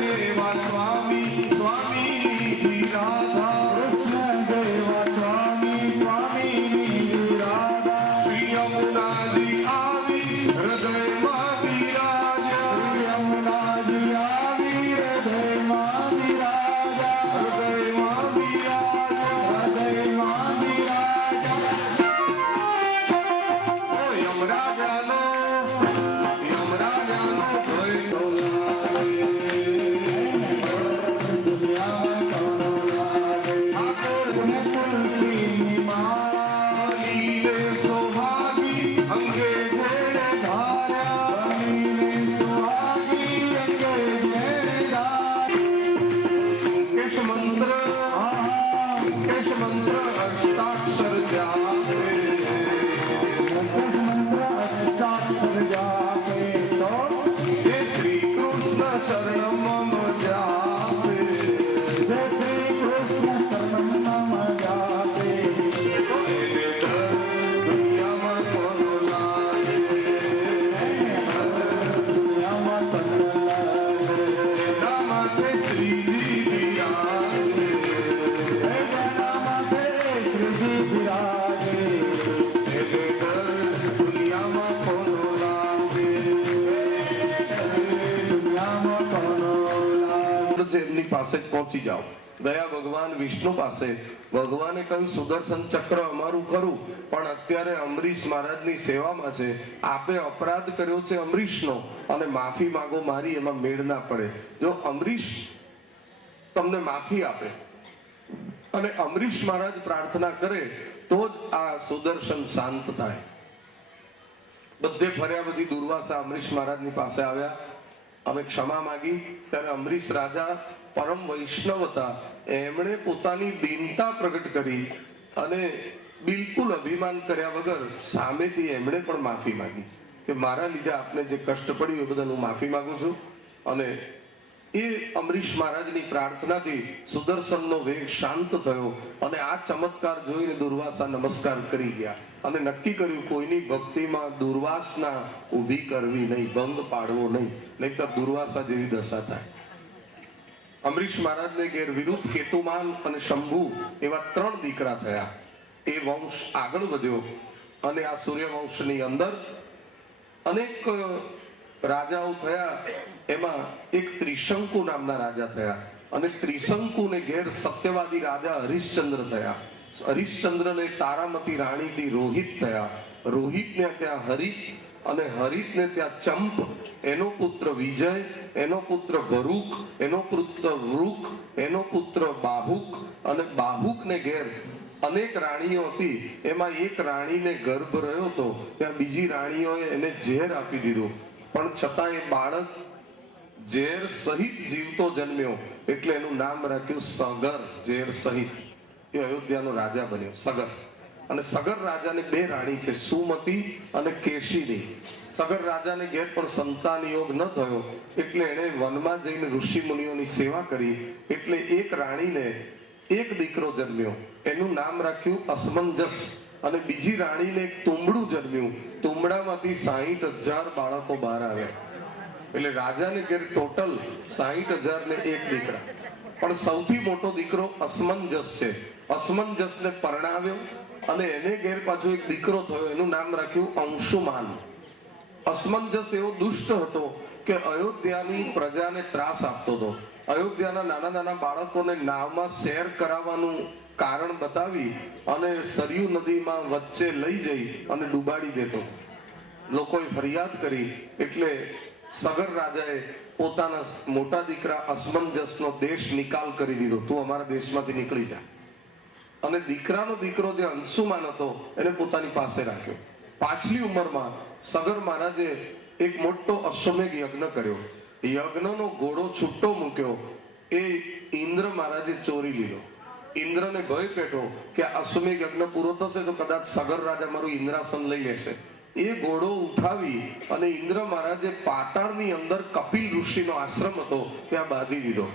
દેવા સ્વામી સ્વામી રાધા કૃષ્ણ દેવા સ્વામી સ્વામીની રાધા શ્રી યમુનાજી આવી હૃદયમાં બિરાજ્યા યમુનાજી આવી હૃદયમાં બિરાજા હૃદયમાં બિરાજ્યા હૃદયમાં બિરાજા ઓ યમરાજાનો ભય તો લીલે સૌભાગી અંગે ઘેરે ધાર્યા કેશ મંત્ર અષ્ટાક્ષર જાપે હે શ્રી કૃષ્ણ શરણમ મમ જાપે એને ડર દુનિયામાં કોનો લાગે એના માટે શ્રીજી બિરાજે એને ડર દુનિયામાં કોનો લાગે એમની પાસે જ પહોંચી જાઓ ગયા ભગવાન વિષ્ણુ પાસે ભગવાને કહ્યું સુદર્શન ચક્ર અમારું ખરું પણ અત્યારે અમરીશ મહારાજની સેવામાં છે આપે અપરાધ કર્યો છે અમરીશનો અને માફી માંગો મારી એમાં મેળ ના પડે જો અમરીશ તમને માફી આપે અને અમરીશ મહારાજ પ્રાર્થના કરે તો જ આ સુદર્શન શાંત થાય બધે ફર્યા પછી દુર્વાસા અમરીશ મહારાજની પાસે આવ્યા અમે ક્ષમા માંગી ત્યારે અમરીશ રાજા પરમ વૈષ્ણવ હતા એમણે પોતાની દીનતા પ્રગટ કરી અને બિલકુલ અભિમાન કર્યા વગર સામેથી એમણે પણ માફી માંગી કે મારા લીધે આપને જે કષ્ટ પડ્યું એ બદલ હું માફી માંગુ છું અને એ અમરીશ મહારાજની પ્રાર્થનાથી સુદર્શનનો વેગ શાંત થયો અને આ ચમત્કાર જોઈને દુર્વાસા નમસ્કાર કરી ગયા અને નક્કી કર્યું કોઈની ભક્તિમાં દુર્વાસના ઊભી કરવી નહીં ભંગ પાડવો નહીં નહીંતર દુર્વાસા જેવી દશા થાય અમરીશ મહારાજને ઘેર વિરુદ્ધ કેતુમાન અને શંભુ એવા 3 દીકરા થયા એ વંશ આગળ વધ્યો અને આ સૂર્યવંશની અંદર અનેક રાજાઓ થયા એમાં એક ત્રિશંકુ નામના રાજા થયા અને ત્રિશંકુને ઘેર સત્યવાદી રાજા હરિશ્ચંદ્ર થયા હરિશ્ચંદ્રને તારામતી રાણીથી રોહિત થયા રોહિતને ત્યાં હરિત અને હરિતને ત્યાં ચંપ એનો પુત્ર વિજય એનો પુત્ર ભરૂક એનો પુત્ર વૃક એનો પુત્ર બાહુક અને બાહુકને ઘેર અનેક રાણીઓ હતી એમાં એક રાણીને ગર્ભ રહ્યો હતો ત્યાં બીજી રાણીઓએ એને ઝેર આપી દીધું પણ છતાં એ બાળક ઝેર સહિત જીવતો જન્મ્યો એટલે એનું નામ રાખ્યું સગર ઝેર સહિત એ અયોધ્યાનો રાજા બન્યો સગર અને સગર રાજાને 2 રાણી છે સુમતી અને કેશીની સગર રાજાને ઘેર પણ સંતાન યોગ ન થયો એટલે એણે વનમાં જઈને ઋષિ મુનિઓની સેવા કરી એટલે એક રાણીને એક દીકરો જન્મ્યો એનું નામ રાખ્યું અસમંજસ અને બીજી રાણીને એક તુંબડું જન્મ્યું તુંબડામાંથી 60,000 બાળકો બહાર આવ્યા એટલે રાજાને ઘેર ટોટલ 60,000 ને એક દીકરા પણ સૌથી મોટો દીકરો અસમંજસ છે અસમંજસને પરણાવ્યો અને એને ઘેર પાછો એક દીકરો થયો એનું નામ રાખ્યું અંશુમાન અસમંજસ એવો દુષ્ટ હતો કે અયોધ્યાની પ્રજાને ત્રાસ આપતો હતો અયોધ્યાના નાના નાના બાળકોને નાવમાં શેર કરાવવાનું કારણ બતાવી અને સરયુ નદીમાં વચ્ચે લઈ જઈ અને ડૂબાડી દેતો લોકોએ ફરિયાદ કરી એટલે સગર રાજાએ પોતાના મોટા દીકરા અસમંજસનો દેશ નિકાલ કરી દીધો તું અમારા દેશમાંથી નીકળી જા અને દીકરાનો દીકરો જે અંશુમાન હતો એને પોતાની પાસે રાખ્યો પાછલી ઉંમરમાં સગર મહારાજે એક મોટો અશ્વમેઘ યજ્ઞ કર્યો યજ્ઞનો ઘોડો છૂટો મૂક્યો એ ઇન્દ્ર મહારાજે ચોરી લીધો ઇન્દ્રને ભય પેઠો કે અશ્વમેઘ યજ્ઞ પૂરો થશે તો કદાચ સગર રાજા મારું ઇન્દ્રાસન લઈ લેશે એ ઘોડો ઉઠાવી અને ઇન્દ્ર મહારાજે પાતાળની અંદર કપિલ ઋષિનો આશ્રમ હતો ત્યાં બાંધી દીધો.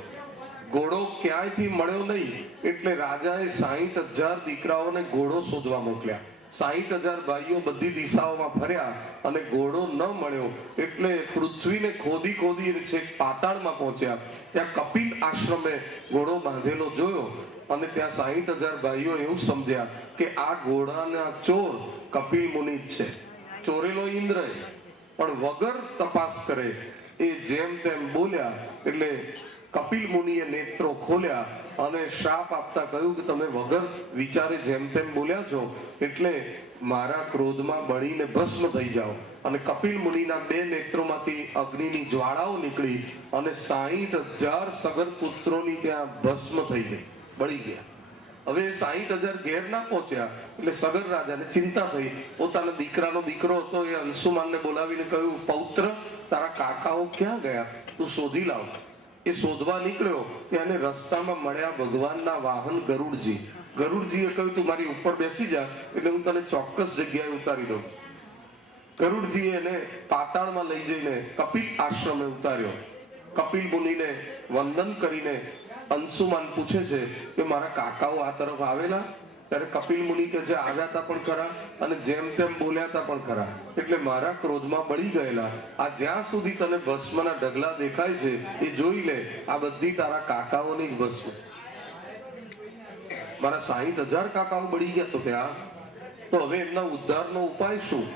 ઘોડો ક્યાંયથી મળ્યો નહીં એટલે રાજાએ 60,000 દીકરાઓને ઘોડો શોધવા મોકલ્યા. 60,000 ભાઈઓ બધી દિશાઓમાં ફર્યા અને ઘોડો ન મળ્યો એટલે પૃથ્વીને ખોદી ખોદી છેક પાતાળમાં પહોંચ્યા. ત્યાં કપિલ આશ્રમે ઘોડો બાંધેલો જોયો અને ત્યાં 60,000 ભાઈઓ એવું સમજ્યા કે આ ઘોડાના ચોર કપિલ મુનિ જ છે. ચોરેલો ઇન્દ્ર, પણ વગર તપાસ કરે એ જેમ તેમ બોલ્યા એટલે કપિલ મુનિએ નેત્રો ખોલ્યા અને શ્રાપ આપતા કહ્યું કે તમે વગર વિચારે જેમ તેમ બોલ્યા છો એટલે મારા ક્રોધમાં બળીને ભસ્મ થઈ જાઓ. અને કપિલ મુનિના 2 નેત્રોમાંથી અગ્નિની જ્વાળાઓ નીકળી અને 60,000 સગર પુત્રોની ત્યાં ભસ્મ થઈ ગઈ, બળી ગયા. હવે 60,000 ઘેર ના પહોંચ્યા એટલે સગર રાજાને ચિંતા થઈ. પોતાના દીકરાનો દીકરો હતો એ અંશુમાનને બોલાવીને કહ્યું, પૌત્ર તારા કાકાઓ ક્યાં ગયા, તું શોધી લાવ. એ શોધવા નીકળ્યો ત્યાં રસ્તામાં મળ્યા ભગવાનના વાહન ગરુડજી. ગરુડજીએ કહ્યું તું મારી ઉપર બેસી જા એટલે હું તને ચોક્કસ જગ્યાએ ઉતારી દઉં. ગરુડજીએ એને પાતાળમાં લઈ જઈને કપિલ આશ્રમે ઉતાર્યો. કપિલ મુનિને વંદન કરીને અંશુમાન પૂછે છે કે મારા કાકાઓ આ તરફ આવેલા? ત્યારે કપિલ મુનિ કે જે આવ્યા હતા પણ ખરા અને જેમ તેમ બોલ્યા હતા પણ ખરા એટલે મારા ક્રોધમાં બળી ગયેલા. આ જ્યાં સુધી તને ભસ્મના ઢગલા દેખાય છે એ જોઈ લે, આ બધી તારા કાકાઓની જ ભસ્મ. મારા 60,000 કાકાઓ બળી ગયા તો ત્યાં તો હવે એમના ઉદ્ધારનો ઉપાય શું?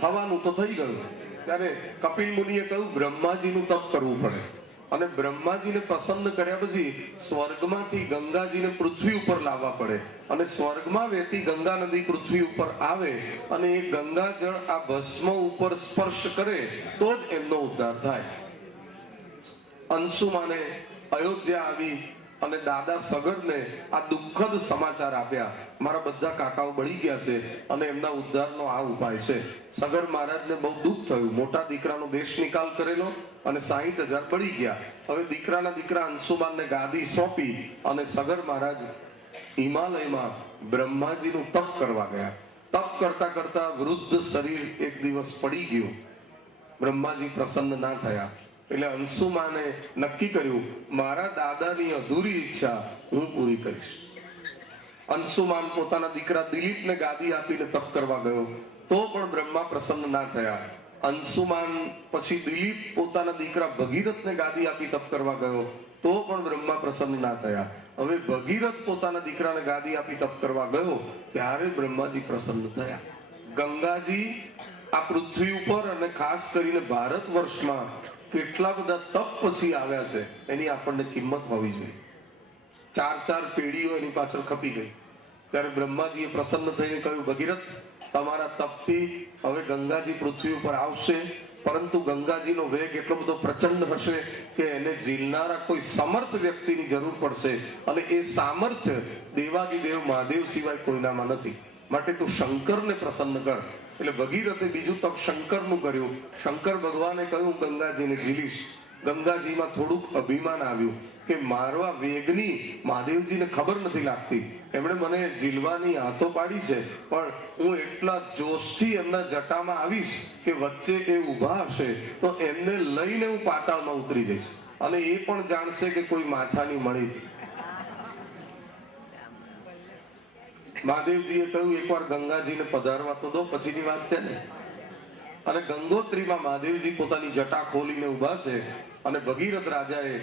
થવાનું તો થઈ ગયું. ત્યારે કપિલ મુનિએ કહ્યું બ્રહ્માજીનું તપ કરવું પડે અને બ્રહ્માજીને પસંદ કર્યા પછી સ્વર્ગમાંથી ગંગાજીને પૃથ્વી ઉપર લાવવા પડે અને સ્વર્ગમાં વહેતી ગંગા નદી પૃથ્વી ઉપર આવે અને એ ગંગા જળ આ ભસ્મ ઉપર સ્પર્શ કરે તો જ એમનો ઉદ્ધાર થાય. અંશુમાને અયોધ્યા આવી અને દાદા સગરને આ દુઃખદ સમાચાર આપ્યા, મારા બધા કાકાઓ બળી ગયા છે અને એમના ઉદ્ધારનો આ ઉપાય છે. સગર મહારાજને બહુ દુઃખ થયું. મોટા દીકરાનો દેશ નિકાલ કરેલો અને 60,000 બળી ગયા. હવે દીકરાના દીકરા અંશુમાનને ગાદી સોંપી અને સગર મહારાજ હિમાલયમાં બ્રહ્માજીનું તપ કરવા ગયા. તપ કરતા કરતા વૃદ્ધ શરીર એક દિવસ પડી ગયું. બ્રહ્માજી પ્રસન્ન ના થયા એટલે અંશુમાને નક્કી કર્યું મારા દાદાની અધૂરી ઈચ્છા હું પૂરી કરીશ. અંશુમાન પોતાના દીકરા દિલીપને ગાદી આપીને તપ કરવા ગયો તો પણ બ્રહ્મા પ્રસન્ન ના થયા. અંશુમાન પછી દિલીપ પોતાના દીકરા ભગીરથને ગાદી આપી તપ કરવા ગયો તો પણ બ્રહ્મા પ્રસન્ન ના થયા. હવે ભગીરથ પોતાના દીકરાને ગાદી આપી તપ કરવા ગયો ત્યારે બ્રહ્માજી પ્રસન્ન થયા. ગંગાજી આ પૃથ્વી ઉપર અને ખાસ કરીને ભારત વર્ષમાં કેટલા બધા તપ પછી આવ્યા છે એની આપણને કિંમત હોવી જોઈએ. 4 પેઢીઓ એની પાછળ ખપી ગઈ. ત્યારે બ્રહ્માજીએ પ્રસન્ન થઈને કહ્યું ભગીરથ તમારા તપથી હવે ગંગાજી પૃથ્વી ઉપર આવશે, પરંતુ ગંગાજીનો વેગ એટલો બધો પ્રચંડ હશે કે એને ઝીલનારા કોઈ સમર્થ વ્યક્તિની જરૂર પડશે અને એ સામર્થ્ય દેવાદિદેવ મહાદેવ સિવાય કોઈનામાં નથી. માટે તું શંકરને પ્રસન્ન કર. એટલે ભગીરથે બીજું તપ શંકરનું કર્યું. શંકર ભગવાને કહ્યું ગંગાજીને ઝીલીશ. ગંગાજીમાં થોડુંક અભિમાન આવ્યું કે મારવા વેગની મહાદેવજીને ખબર નથી લાગતી. એમણે મને ઝીલવાની હાથો પાડી છે પણ હું એટલા જોશથી એમના જટામાં આવીશ કે વચ્ચે એ ઊભા હશે તો એમને લઈને હું પાતાળમાં ઉતરી જઈશ અને એ પણ જાણશે કે કોઈ માથાની મળી. મહાદેવજીએ કહ્યું એકવાર ગંગાજીને પધારવા તો દો, પછીની વાત છે ને. અને ગંગોત્રીમાં મહાદેવજી પોતાની જટા ખોલીને ઉભા છે અને ભગીરથ રાજાએ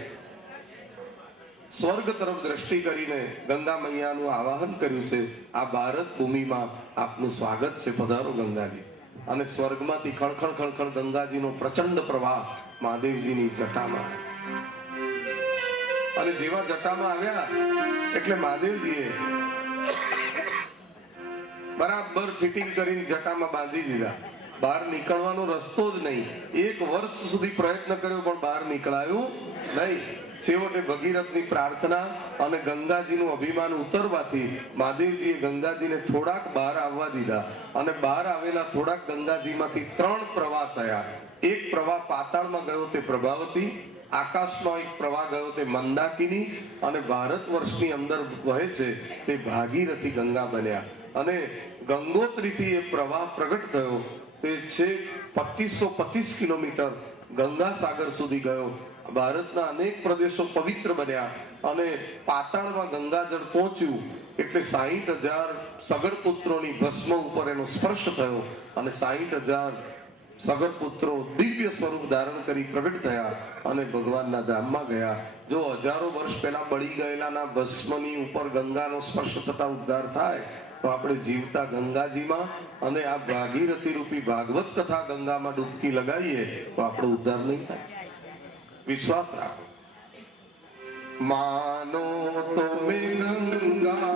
સ્વર્ગ તરફ દ્રષ્ટિ કરીને ગંગા મૈયાનું આવાહન કર્યું છે. આ ભારત ભૂમિમાં આપનું સ્વાગત છે, પધારો ગંગાજી. અને સ્વર્ગમાંથી ખળખળ ખળખળ ગંગાજીનો પ્રચંડ પ્રવાહ મહાદેવજીની જટામાં. અને જેવા જટામાં આવ્યા એટલે મહાદેવજીએ બરાબર ફિટિંગ કરીને જટામાં બાંધી દીધા. બહાર નીકળવાનો રસ્તો જ નહીં. 1 વર્ષ સુધી પ્રયત્ન કર્યો પણ બહાર નીકળાયું નહીં. છેવટે ભગીરથની પ્રાર્થના અને ગંગાજીનું અભિમાન ઉતરવાથી મહાદેવજીએ ગંગાજીને થોડાક બહાર આવવા દીધા અને બહાર આવેલા થોડાક ગંગાજીમાંથી 3 પ્રવાહ થયા. એક પ્રવાહ પાતાળમાં ગયો તે પ્રભાવતી, આકાશમાં એક પ્રવાહ ગયો તે મંદાકિની અને ભારત વર્ષની અંદર વહે છે તે ભાગીરથી ગંગા બન્યા. અને ગંગોત્રીથી એ પ્રવાહ પ્રગટ થયો તે છેક 2525 કિલોમીટર ગંગા સાગર સુધી ગયો. ભારતના અનેક પ્રદેશો પવિત્ર બન્યા અને પાતાળમાં ગંગાજળ પહોંચ્યું એટલે 60,000 સગરપુત્રોની ભસ્મ ઉપર એનો સ્પર્શ થયો અને 60,000 સગરપુત્રો દિવ્ય સ્વરૂપ ધારણ કરી પ્રગટ થયા અને ભગવાનના ધામમાં ગયા. જો હજારો વર્ષ પહેલા બળી ગયેલાના ભસ્મની ઉપર ગંગાનો સ્પર્શ થતા ઉદ્ધાર થાય તો આપણે જીવતા ગંગાજીમાં અને આ ભાગીરથી રૂપી ભાગવત કથા ગંગામાં ડૂબકી લગાવીએ તો આપણો ઉદ્ધાર નહીં થાય. વિશ્વાસ રાખો. માનો તો મેં ગંગા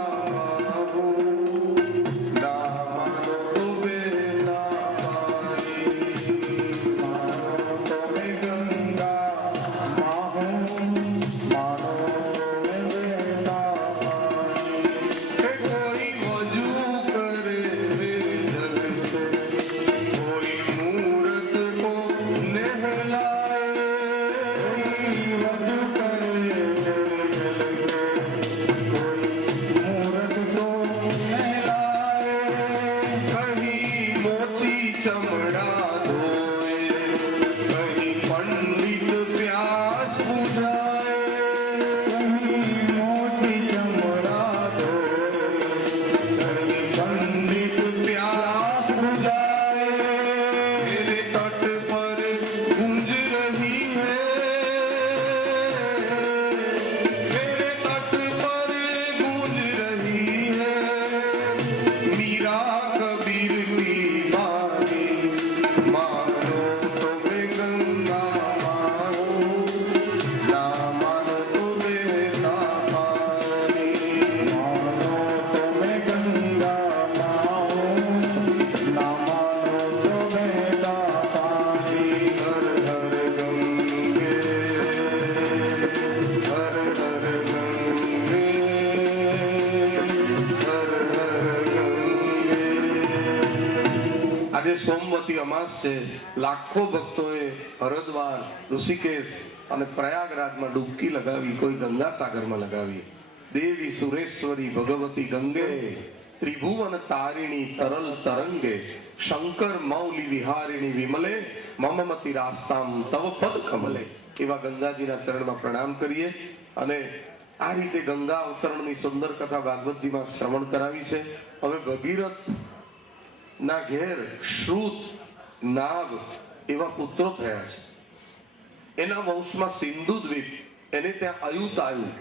સોમવતી અમાસ છે. લાખો ભક્તોએ હરિદ્વાર, ઋષિકેશ અને પ્રયાગરાજમાં ડૂબકી લગાવી, કોઈ ગંગા સાગરમાં લગાવી. દેવી સુરેશ્વરી ભગવતી ગંગે ત્રિભુવન તારિણી તરલ તરંગે શંકર મૌલી વિહારિણી વિમલે મમમતી રાસ્તામ તવ પદ કમલે. એવા ગંગાજીના ચરણમાં પ્રણામ કરીએ અને આ રીતે ગંગા અવતરણની સુંદર કથા ભાગવતજીમાં શ્રવણ કરાવી છે. હવે ભગીરથ ના ઘેર શ્રુત, નાગ એવા પુત્રો થયા છે. એના વંશમાં સિંધુ દ્વીપ, એને ત્યાં અયુત આવ્યું,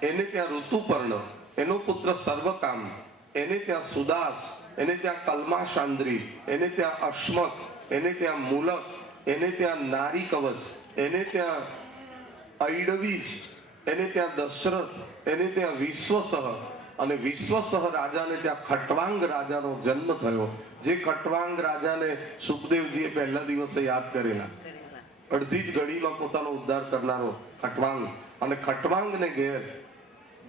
એને ત્યાં ઋતુપર્ણ, એનો પુત્ર સર્વકામ, એને ત્યાં સુદાસ, એને ત્યાં કલ્માશાંદ્રી, એને ત્યાં અશ્મક, એને ત્યાં મૂલક, એને ત્યાં નારી કવચ, એને ત્યાં ઐડવીજ, એને ત્યાં દશરથ, એને ત્યાં વિશ્વસહ અને વિશ્વસહ રાજાને ત્યાં ખટવાંગ રાજાનો જન્મ થયો. જે ખટવાંગ રાજાને સુખદેવજીએ પહેલા દિવસે યાદ કરેલા, અડધી જ ઘડીમાં પોતાનો ઉદ્ધાર કરનારો ખટવાંગ. અને ખટવાંગને ઘેર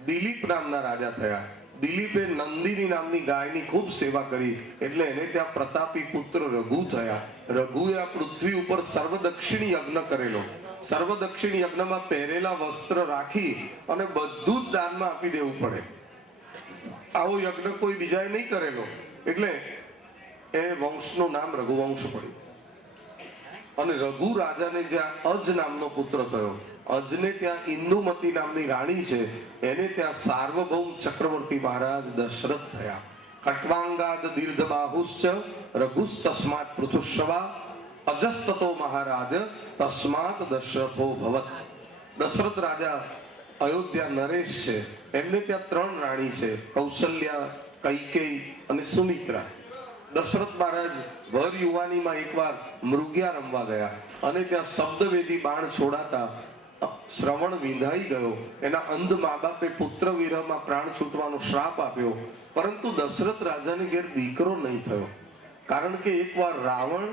દિલીપ નામના રાજા થયા. દિલીપે નંદિની નામની ગાયની ખૂબ સેવા કરી એટલે એને ત્યાં પ્રતાપી પુત્ર રઘુ થયા. રઘુએ આ પૃથ્વી ઉપર સર્વદક્ષિણી યજ્ઞ કરેલો. સર્વદક્ષિણી યજ્ઞમાં પહેરેલા વસ્ત્ર રાખી અને બધું જ દાનમાં આપી દેવું પડે. આવો યજ્ઞ કોઈ બીજાએ નહીં કરેલો એટલે એ વંશનું નામ રઘુવંશ પડ્યું. અને રઘુ રાજાને જ્યાં અજ નામનો પુત્ર થયો, અજને ત્યાં ઇન્દુમતી નામની રાણી છે, એને ત્યાં સાર્વભૌમ ચક્રવર્તી મહારાજ દશરથ થયા. ખટ્વાંગાદ દીર્ઘબાહુશ્ચ રઘુસ્તસ્માત પૃથુશ્રવા અજસ્તતો મહારાજ તસ્માત દશરથો ભવત. દશરથ રાજા અયોધ્યા નરેશ છે, એમને ત્યાં 3 રાણી છે, કૌશલ્યા, કૈકેયી અને સુમિત્રા. દશરથ મહારાજ ભર યુવાનીમાં એકવાર મૃગ્યા રમવા ગયા અને ત્યાં શબ્દવેદી બાણ છોડાતા શ્રવણ વિંધાઈ ગયો. એના અંધ મા બાપે પુત્ર વિરહમાં પ્રાણ છૂટવાનો શ્રાપ આપ્યો. પરંતુ દશરથ રાજાને ઘેર દીકરો નહીં થયો, કારણ કે એકવાર રાવણ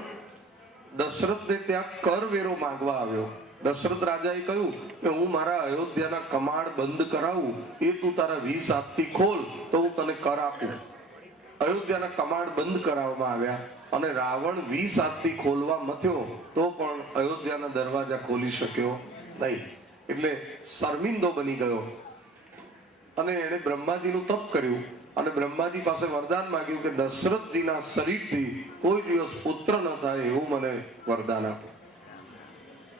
દશરથને ત્યાં કરવેરો માંગવા આવ્યો. દશરથ રાજાએ કહ્યું કે હું મારા અયોધ્યાના કમાડ બંધ કરાવું, એ તું તારા 20 હાથથી ખોલ તો હું તને કર આપું. અયોધ્યાના કમાડ બંધ કરાવવામાં આવ્યા અને રાવણ 20 હાથથી ખોલવા મથ્યો તો પણ અયોધ્યાના દરવાજા ખોલી શક્યો નહીં. એટલે શર્મિંદો બની ગયો અને એને બ્રહ્માજીનું તપ કર્યું અને બ્રહ્માજી પાસે વરદાન માંગ્યું કે દશરથજીના શરીરથી કોઈ દિવસ પુત્ર ન થાય એવું મને વરદાન આપો.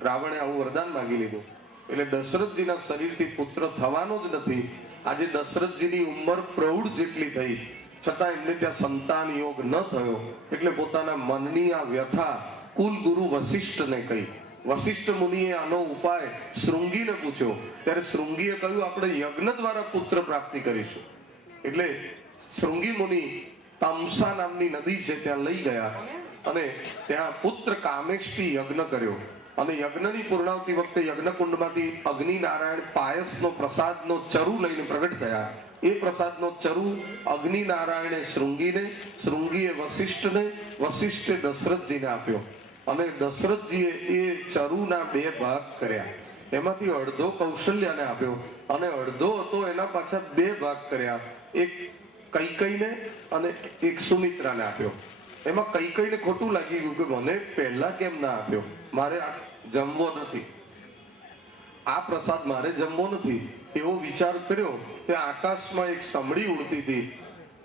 રાવણે આવું વરદાન માંગી લીધું. એટલે દશરથજીના શરીરથી પુત્ર થવાનો જ નથી. આજે દશરથજીની ઉંમર પ્રૌઢ જેટલી થઈ છતાં એમને ત્યાં સંતાન યોગ ન થયો. એટલે પોતાના મનની આ વ્યથા કુલગુરુ વશિષ્ઠને કહી. વશિષ્ઠ મુનિએ આનો ઉપાય શૃંગીને પૂછ્યો. ત્યારે શૃંગીએ કહ્યું, આપણે યજ્ઞ દ્વારા પુત્ર પ્રાપ્તિ કરીશું. એટલે શૃંગી મુનિ તમસા નામની નદી છે ત્યાં લઈ ગયા અને ત્યાં પુત્ર કામેશથી યજ્ઞ કર્યો. અને યજ્ઞની પૂર્ણાવતી વખતે યજ્ઞકુંડમાંથી અગ્નિનારાયણ પાયસનો પ્રસાદનો ચરુ લઈને પ્રગટ થયા. એ પ્રસાદનો ચરુ અગ્નિનારાયણે શૃંગીને, શૃંગીએ વશિષ્ઠને, વશિષ્ઠે દશરથજીને આપ્યો. અને દશરથજીએ એ ચરુના 2 ભાગ કર્યા. એમાંથી અડધો કૌશલ્યાને આપ્યો અને અડધો હતો એના પાછા 2 ભાગ કર્યા. એક કૈકેયીને અને એક સુમિત્રાને આપ્યો. એમાં કૈકેયીને ખોટું લાગી ગયું કે મને પહેલા કેમ ના આપ્યો, મારે આ જમવો નથી, આ પ્રસાદ મારે જમવો નથી એવો વિચાર કર્યો. ત્યાં આકાશમાં એક સમડી ઉડતી હતી.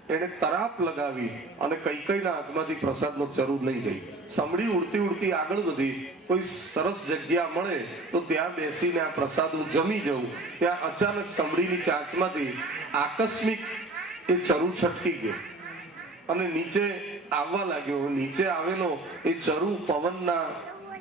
એને તરાપ લગાવી અને કૈકેયીના હાથમાંથી પ્રસાદનો ચરુ લઈ ગઈ. સમડી ઉડતી ઉડતી આગળ વધી. કોઈ સરસ જગ્યા મળે તો ત્યાં બેસીને આ પ્રસાદ હું જમી જઉં. ત્યાં અચાનક સમડીની ચાંચમાંથી આકસ્મિક એ ચરુ છટકી ગયો અને નીચે આવવા લાગ્યો. નીચે આવેલો એ ચરુ પવનના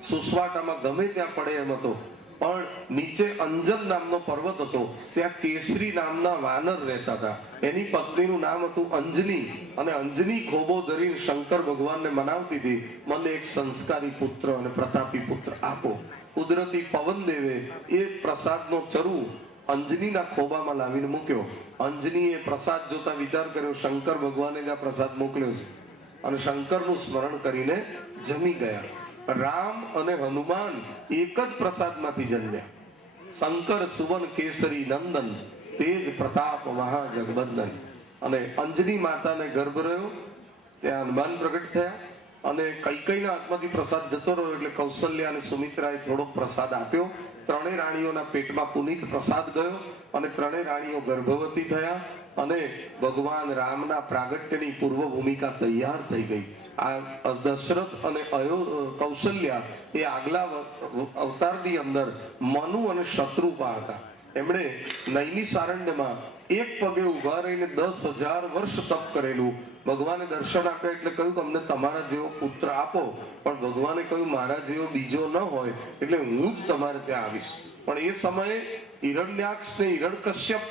સુસવાટામાં ગમે ત્યાં પડે એમ હતો. પણ નીચે અંજન નામનો પર્વત હતો. ત્યાં કેસરી નામના વાનર રહેતા હતા. એની પત્નીનું નામ હતું અંજની. અને અંજની ખોબો ધરીને શંકર ભગવાનને મનાવતી હતી, મને એક સંસ્કારી પુત્ર અને પ્રતાપી પુત્ર આપો. કુદરતી પવન દેવે એ પ્રસાદનો ચરુ અંજનીના ખોબામાં લાવીને મૂક્યો. અંજનીએ પ્રસાદ જોતા વિચાર કર્યો, શંકર ભગવાને જ આ પ્રસાદ મોકલ્યો છે. અને શંકરનું સ્મરણ કરીને જમી ગયા. રામ અને હનુમાન એક જ પ્રસાદમાંથી જન્મ્યા. શંકર સુવન કેસરી નંદન, તેજ પ્રતાપ મહાજગબંદન. અને અંજની માતાને ગર્ભ રહ્યો, ત્યાં હનુમાન પ્રગટ થયા. અને કૈકેયીના હાથમાંથી પ્રસાદ જતો રહ્યો એટલે કૌશલ્યા અને સુમિત્રાએ થોડોક પ્રસાદ આપ્યો. 3 રાણીઓના પેટમાં પુનિત પ્રસાદ ગયો અને 3 રાણીઓ ગર્ભવતી થયા. અને ભગવાન રામના પ્રાગટ્યની પૂર્વ ભૂમિકા તૈયાર થઈ ગઈ. આ દશરથ અને કૌશલ્યા એ આગલા અવતારની અંદર મનુ અને શત્રુપા હતા. એમણે નૈમિષારણ્યમાં એક પગે ઉભા રહીને 10,000 વર્ષ તપ કરેલું. ભગવાને દર્શન આપ્યા એટલે કહ્યું કે અમને તમારા જેવો પુત્ર આપો. પણ ભગવાને કહ્યું મારા જેવો બીજો ન હોય એટલે હું જ તમારે ત્યાં આવીશ. પણ એ સમયે હિરણ્યાક્ષ ને હિરણ્યકશ્યપ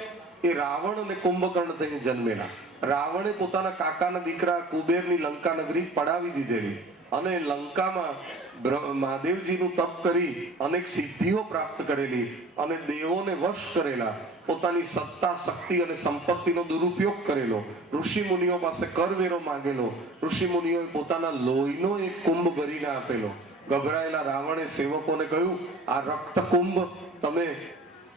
એ રાવણ અને કુંભકર્ણ થઈને જન્મેલા. રાવણે પોતાના કાકાના દીકરા કુબેરની લંકા નગરી પડાવી દીધેલી અને લંકામાં મહાદેવજીનું તપ કરી અનેક સિદ્ધિઓ પ્રાપ્ત કરેલી અને દેવોને વશ કરેલા. પોતાની સત્તા, શક્તિ અને સંપત્તિનો દુરુપયોગ કરેલો. ઋષિ મુનિઓ પાસે કરવેરો માંગેલો. ઋષિ મુનિઓએ પોતાના લોહીનો એક કુંભ ભરીને આપેલો. ગભરાયેલા રાવણે સેવકોને કહ્યું, આ રક્ત કુંભ તમે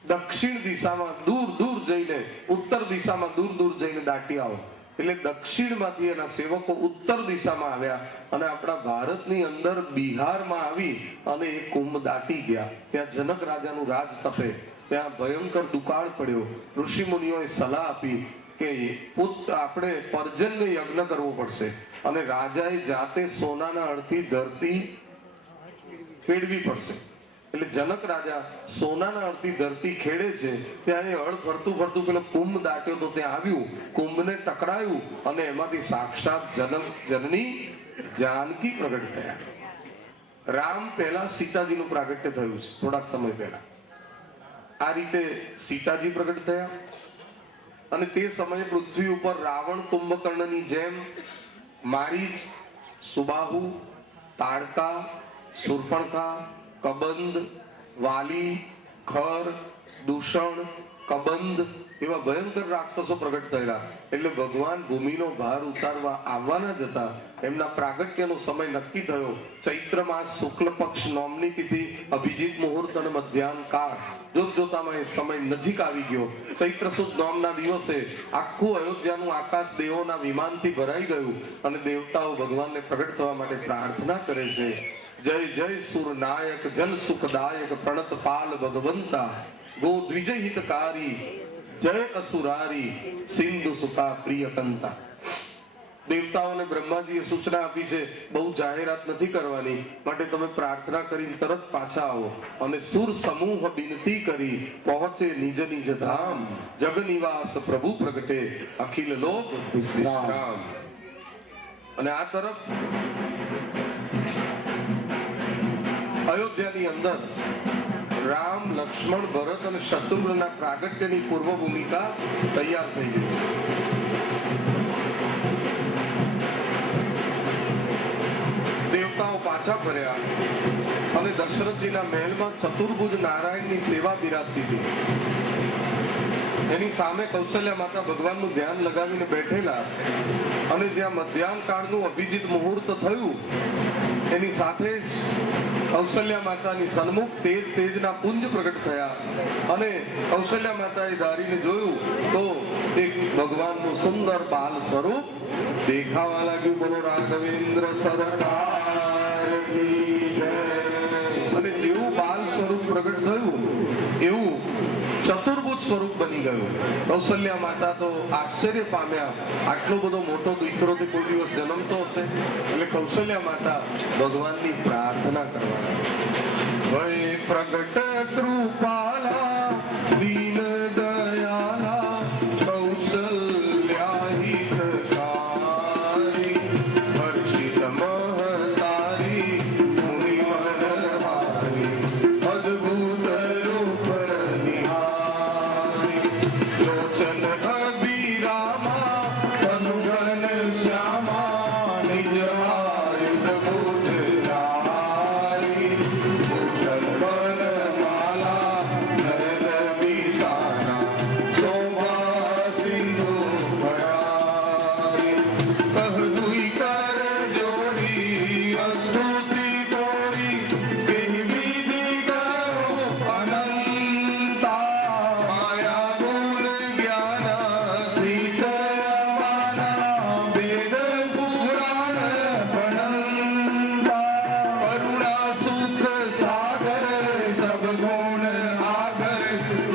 દક્ષિણ દિશામાં દૂર દૂર જઈને, ઉત્તર દિશામાં દૂર દૂર જઈને દાટી આવો. એટલે દક્ષિણમાંથી એના સેવકો ઉત્તર દિશામાં આવ્યા અને આપણા ભારતની અંદર બિહારમાં આવી અને એ કુંભ દાટી ગયા. ત્યાં જનક રાજાનું રાજ તપે. ત્યાં ભયંકર દુકાળ પડ્યો. ઋષિ મુનિઓએ સલાહ આપી કે આપણે પર્જન્ય યજ્ઞ કરવો પડશે અને રાજાએ જાતે સોનાના અળથી ધરતી ખેડવી પડશે. એટલે જનક રાજા સોનાના અળથી ધરતી ખેડે છે. ત્યાં એ હળ ફરતું ફરતું પેલો કુંભ દાટ્યો તો ત્યાં આવ્યું. કુંભને ટકરાયું અને એમાંથી સાક્ષાત જનની જાનકી પ્રગટ થયા. રામ પહેલા સીતાજીનું પ્રાગટ્ય થયું છે થોડાક સમય પહેલા. આ રીતે સીતાજી પ્રગટ થયા અને તે સમયે પૃથ્વી ઉપર રાવણ કુંભકર્ણની જેમ મારીચ, સુબાહુ, તાડકા, શૂર્પણખા, કબંધ, વાલી, ખર, દૂષણ, કબંધ એવા ભયંકર રાક્ષસો પ્રગટ થયેલા. એટલે ભગવાન ભૂમિનો ભાર ઉતારવા આવવાના જ હતા. એમના પ્રાગટ્યનો સમય નક્કી થયો. ચૈત્ર માસ શુક્લ પક્ષ નોમની તિથિ, અભિજીત મુહૂર્ત અને મધ્યાહન કાળ. જોતજોતામાં એ સમય નજીક આવી ગયો. ચૈત્ર સુદ નોમના દિવસે આખું અયોધ્યાનું આકાશ દેવોના વિમાનથી ભરાઈ ગયું અને દેવતાઓ ભગવાનને પ્રગટ થવા માટે પ્રાર્થના કરે છે. જય જય સુર નાયક, જન સુખદાયક, પ્રણત પાલ ભગવંતા, ગો દ્વિજય હિતકારી, જય અસુરારી સિંધુ સુતા પ્રિય કંતા. દેવતાઓને બ્રહ્માજીએ સૂચના આપી છે, બહુ જાહેરાત નથી કરવાની, માટે તમે પ્રાર્થના કરીને તરત પાછા આવો અને સુર સમૂહ બિનતી કરી પહોંચે નિજ નિજ ધામ. જગ નિવાસ પ્રભુ પ્રગટે અખિલ લોક વિશ્રામ. અને આ તરફ અયોધ્યાની અંદર રામ, લક્ષ્મણ, ભરત અને શત્રુઘ્નના પ્રાગટ્યની પૂર્વ ભૂમિકા તૈયાર થઈ ગઈ છે. દેવતાઓ પાછા ફર્યા અને દશરથજીના મહેલમાં ચતુર્ભુજ નારાયણની સેવા બિરાજતી હતી. એની સામે કૌશલ્યા માતા ભગવાનનું ધ્યાન લગાવીને બેઠેલા અને જ્યાં મધ્યાહન કાળનું અભિજીત મુહૂર્ત થયું એની સાથે જ કૌશલ્યા માતાની સન્મુખ તેજના પુંજ પ્રગટ થયા અને કૌશલ્યા માતાએ ધારીને જોયું તો એક ભગવાનનું સુંદર બાલ સ્વરૂપ દેખાવા લાગ્યું. બોલો રાઘવેન્દ્ર સરકાર કી જય. અને જેવું બાલ સ્વરૂપ પ્રગટ થયું એવું ચતુર્ભુજ સ્વરૂપ બની ગયું. કૌશલ્યા માતા તો આશ્ચર્ય પામ્યા, આટલો બધો મોટો દીકરો તે કોઈ દિવસ જન્મતો હશે. એટલે કૌશલ્યા માતા ભગવાનની પ્રાર્થના કરવાના. વય પ્રગટ કૃપાલા દીન દયાલા કૌશલ્યા હિતકારી હર્ષિત મહતારી મુનિ મનહારી અદ્ભુત રૂપ નિહારી લોચન અભિરામા તનુગન શ્યામા નિજ આયુધ ભૂત ચારી ભૂષણ વનમાલા નયન વિશાલા શોભા સિંધુ ભરારી સહજુઈ કર જોડી અસ્તુતિ તોડી કેવી વિધિ કરો અનંતા માયા ગુણ જ્ઞાનાતીત માના વેદ પુરાણ ભણંતા કરુણા સૂત્ર સાગર સબ ગુણ આગર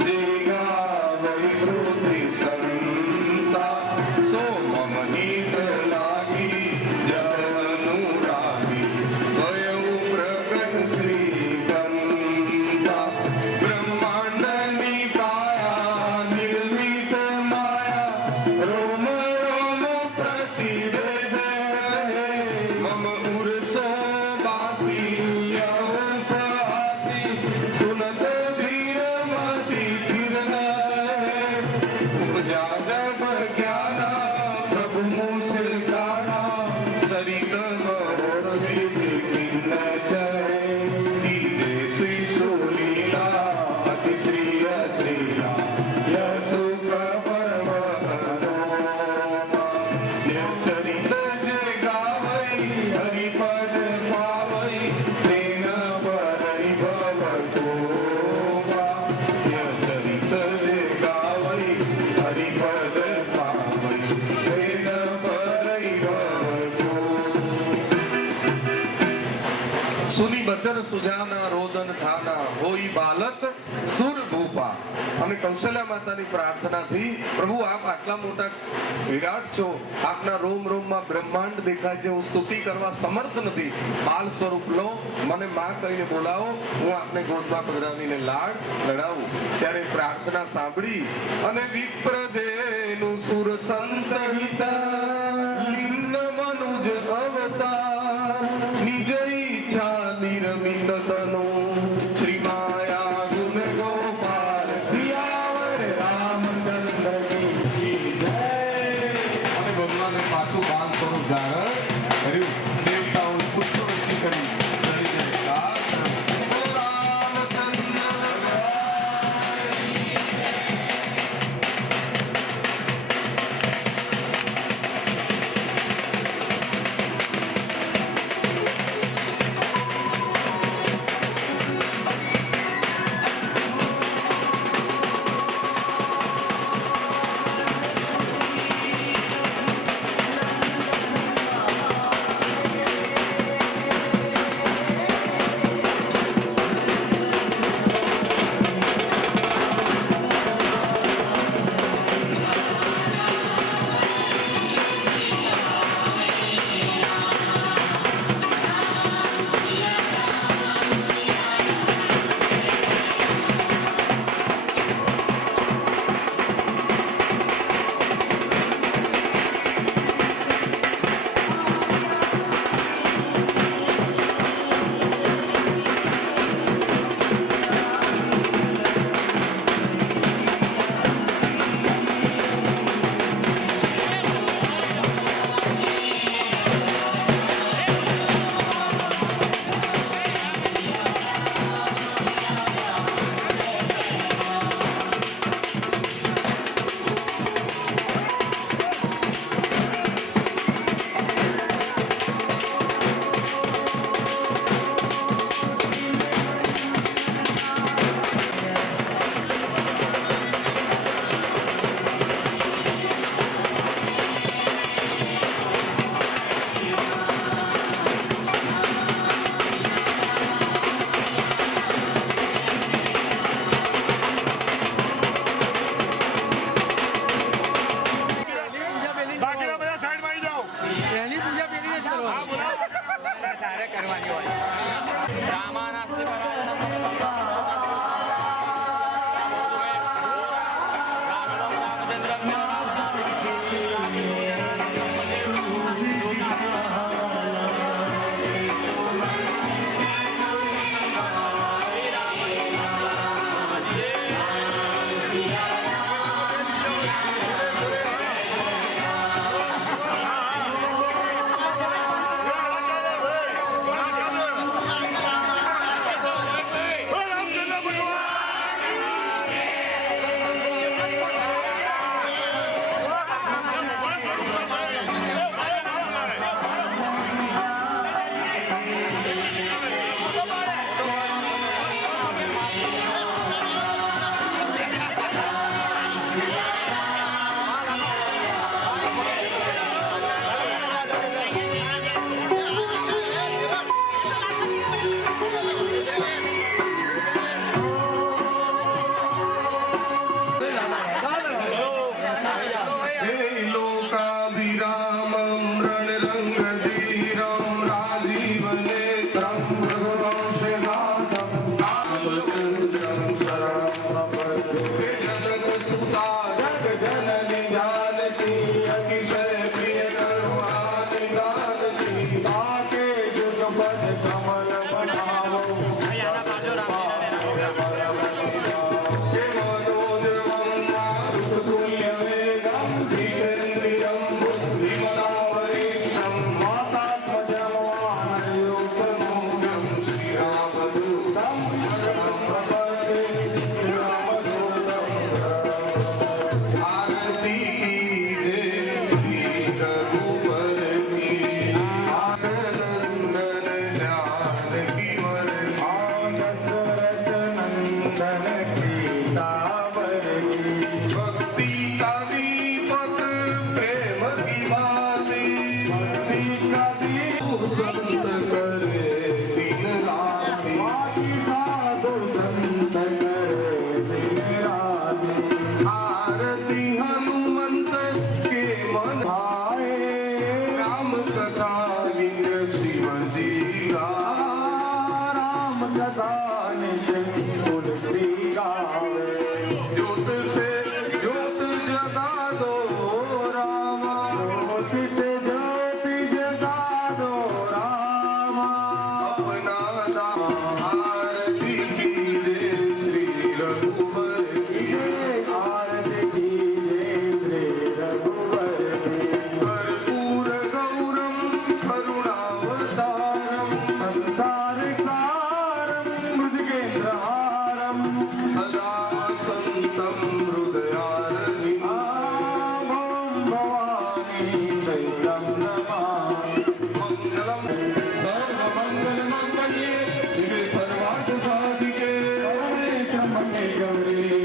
દેગા વૈકૃતિ સંતા સો મમ હિત લાગી જનુરાગી સ્વયં પ્રગટ શ્રી કંતા બ્રહ્માંડની કાયા નિર્મિત માયા રોમ રોમ પ્રતિવેદ રહે મમ ઉર્સ બાસી અવતાસી સુનત ધીરમતી કિરણ ઉપજા જબ જ્ઞાના પ્રભુ મુસલકાના સરિત મરોડ વિધિ કિન્ન ચરે દીદે શ્રી સુલીલા અતિ શ્રીય શ્રીલા યસુ પરમ ચરિત જે ગાવઈ હરિપદ પાવઈ તેન પરિભવ ચરિત જે ગાવઈ હરિપદ પાવઈ તેન પરિભવ સુની બચર સુજાના રોદન થાના હોઈ બાલક સુર ભૂપા. અને કૌશલ્યા માતાની પ્રાર્થનાથી પ્રભુ આપ આટલા મોટા વિરાટ છો, આપના રોમ રોમમાં બ્રહ્માંડ દેખાય છે, હું સ્તુતિ કરવા સમર્થ નથી. બાલ સ્વરૂપ લો, મને માં કહીને બોલાવો, હું આપને ગોદમાં પધરાવીને લાડ લડાવું. ત્યારે પ્રાર્થના સાંભળી અને વિપ્રદેનું સુર સંત હિતા લિન્ન મનુજ અવતાર નિજ ઈચ્છા નિરમિત તનો શ્રી માયા ગુણ ગોપાલ સિયાવર રામચંદ્ર કી જય. અને ભગવાને પાછું બાલ સ્વરૂપ ધારણ કર્યું. દેવતાઓ પુષ્પવૃષ્ટિ કરી કરી જયકાર બોલો રામચંદ્ર. સદા સંતમ હૃદયારણિ ભવાની ચૈતમ નમામિ મંગલમ સર્વમંગલ મંગલ્યે શિવે સર્વાર્થ સાધિકે સર્વે મંગલે ગૌરી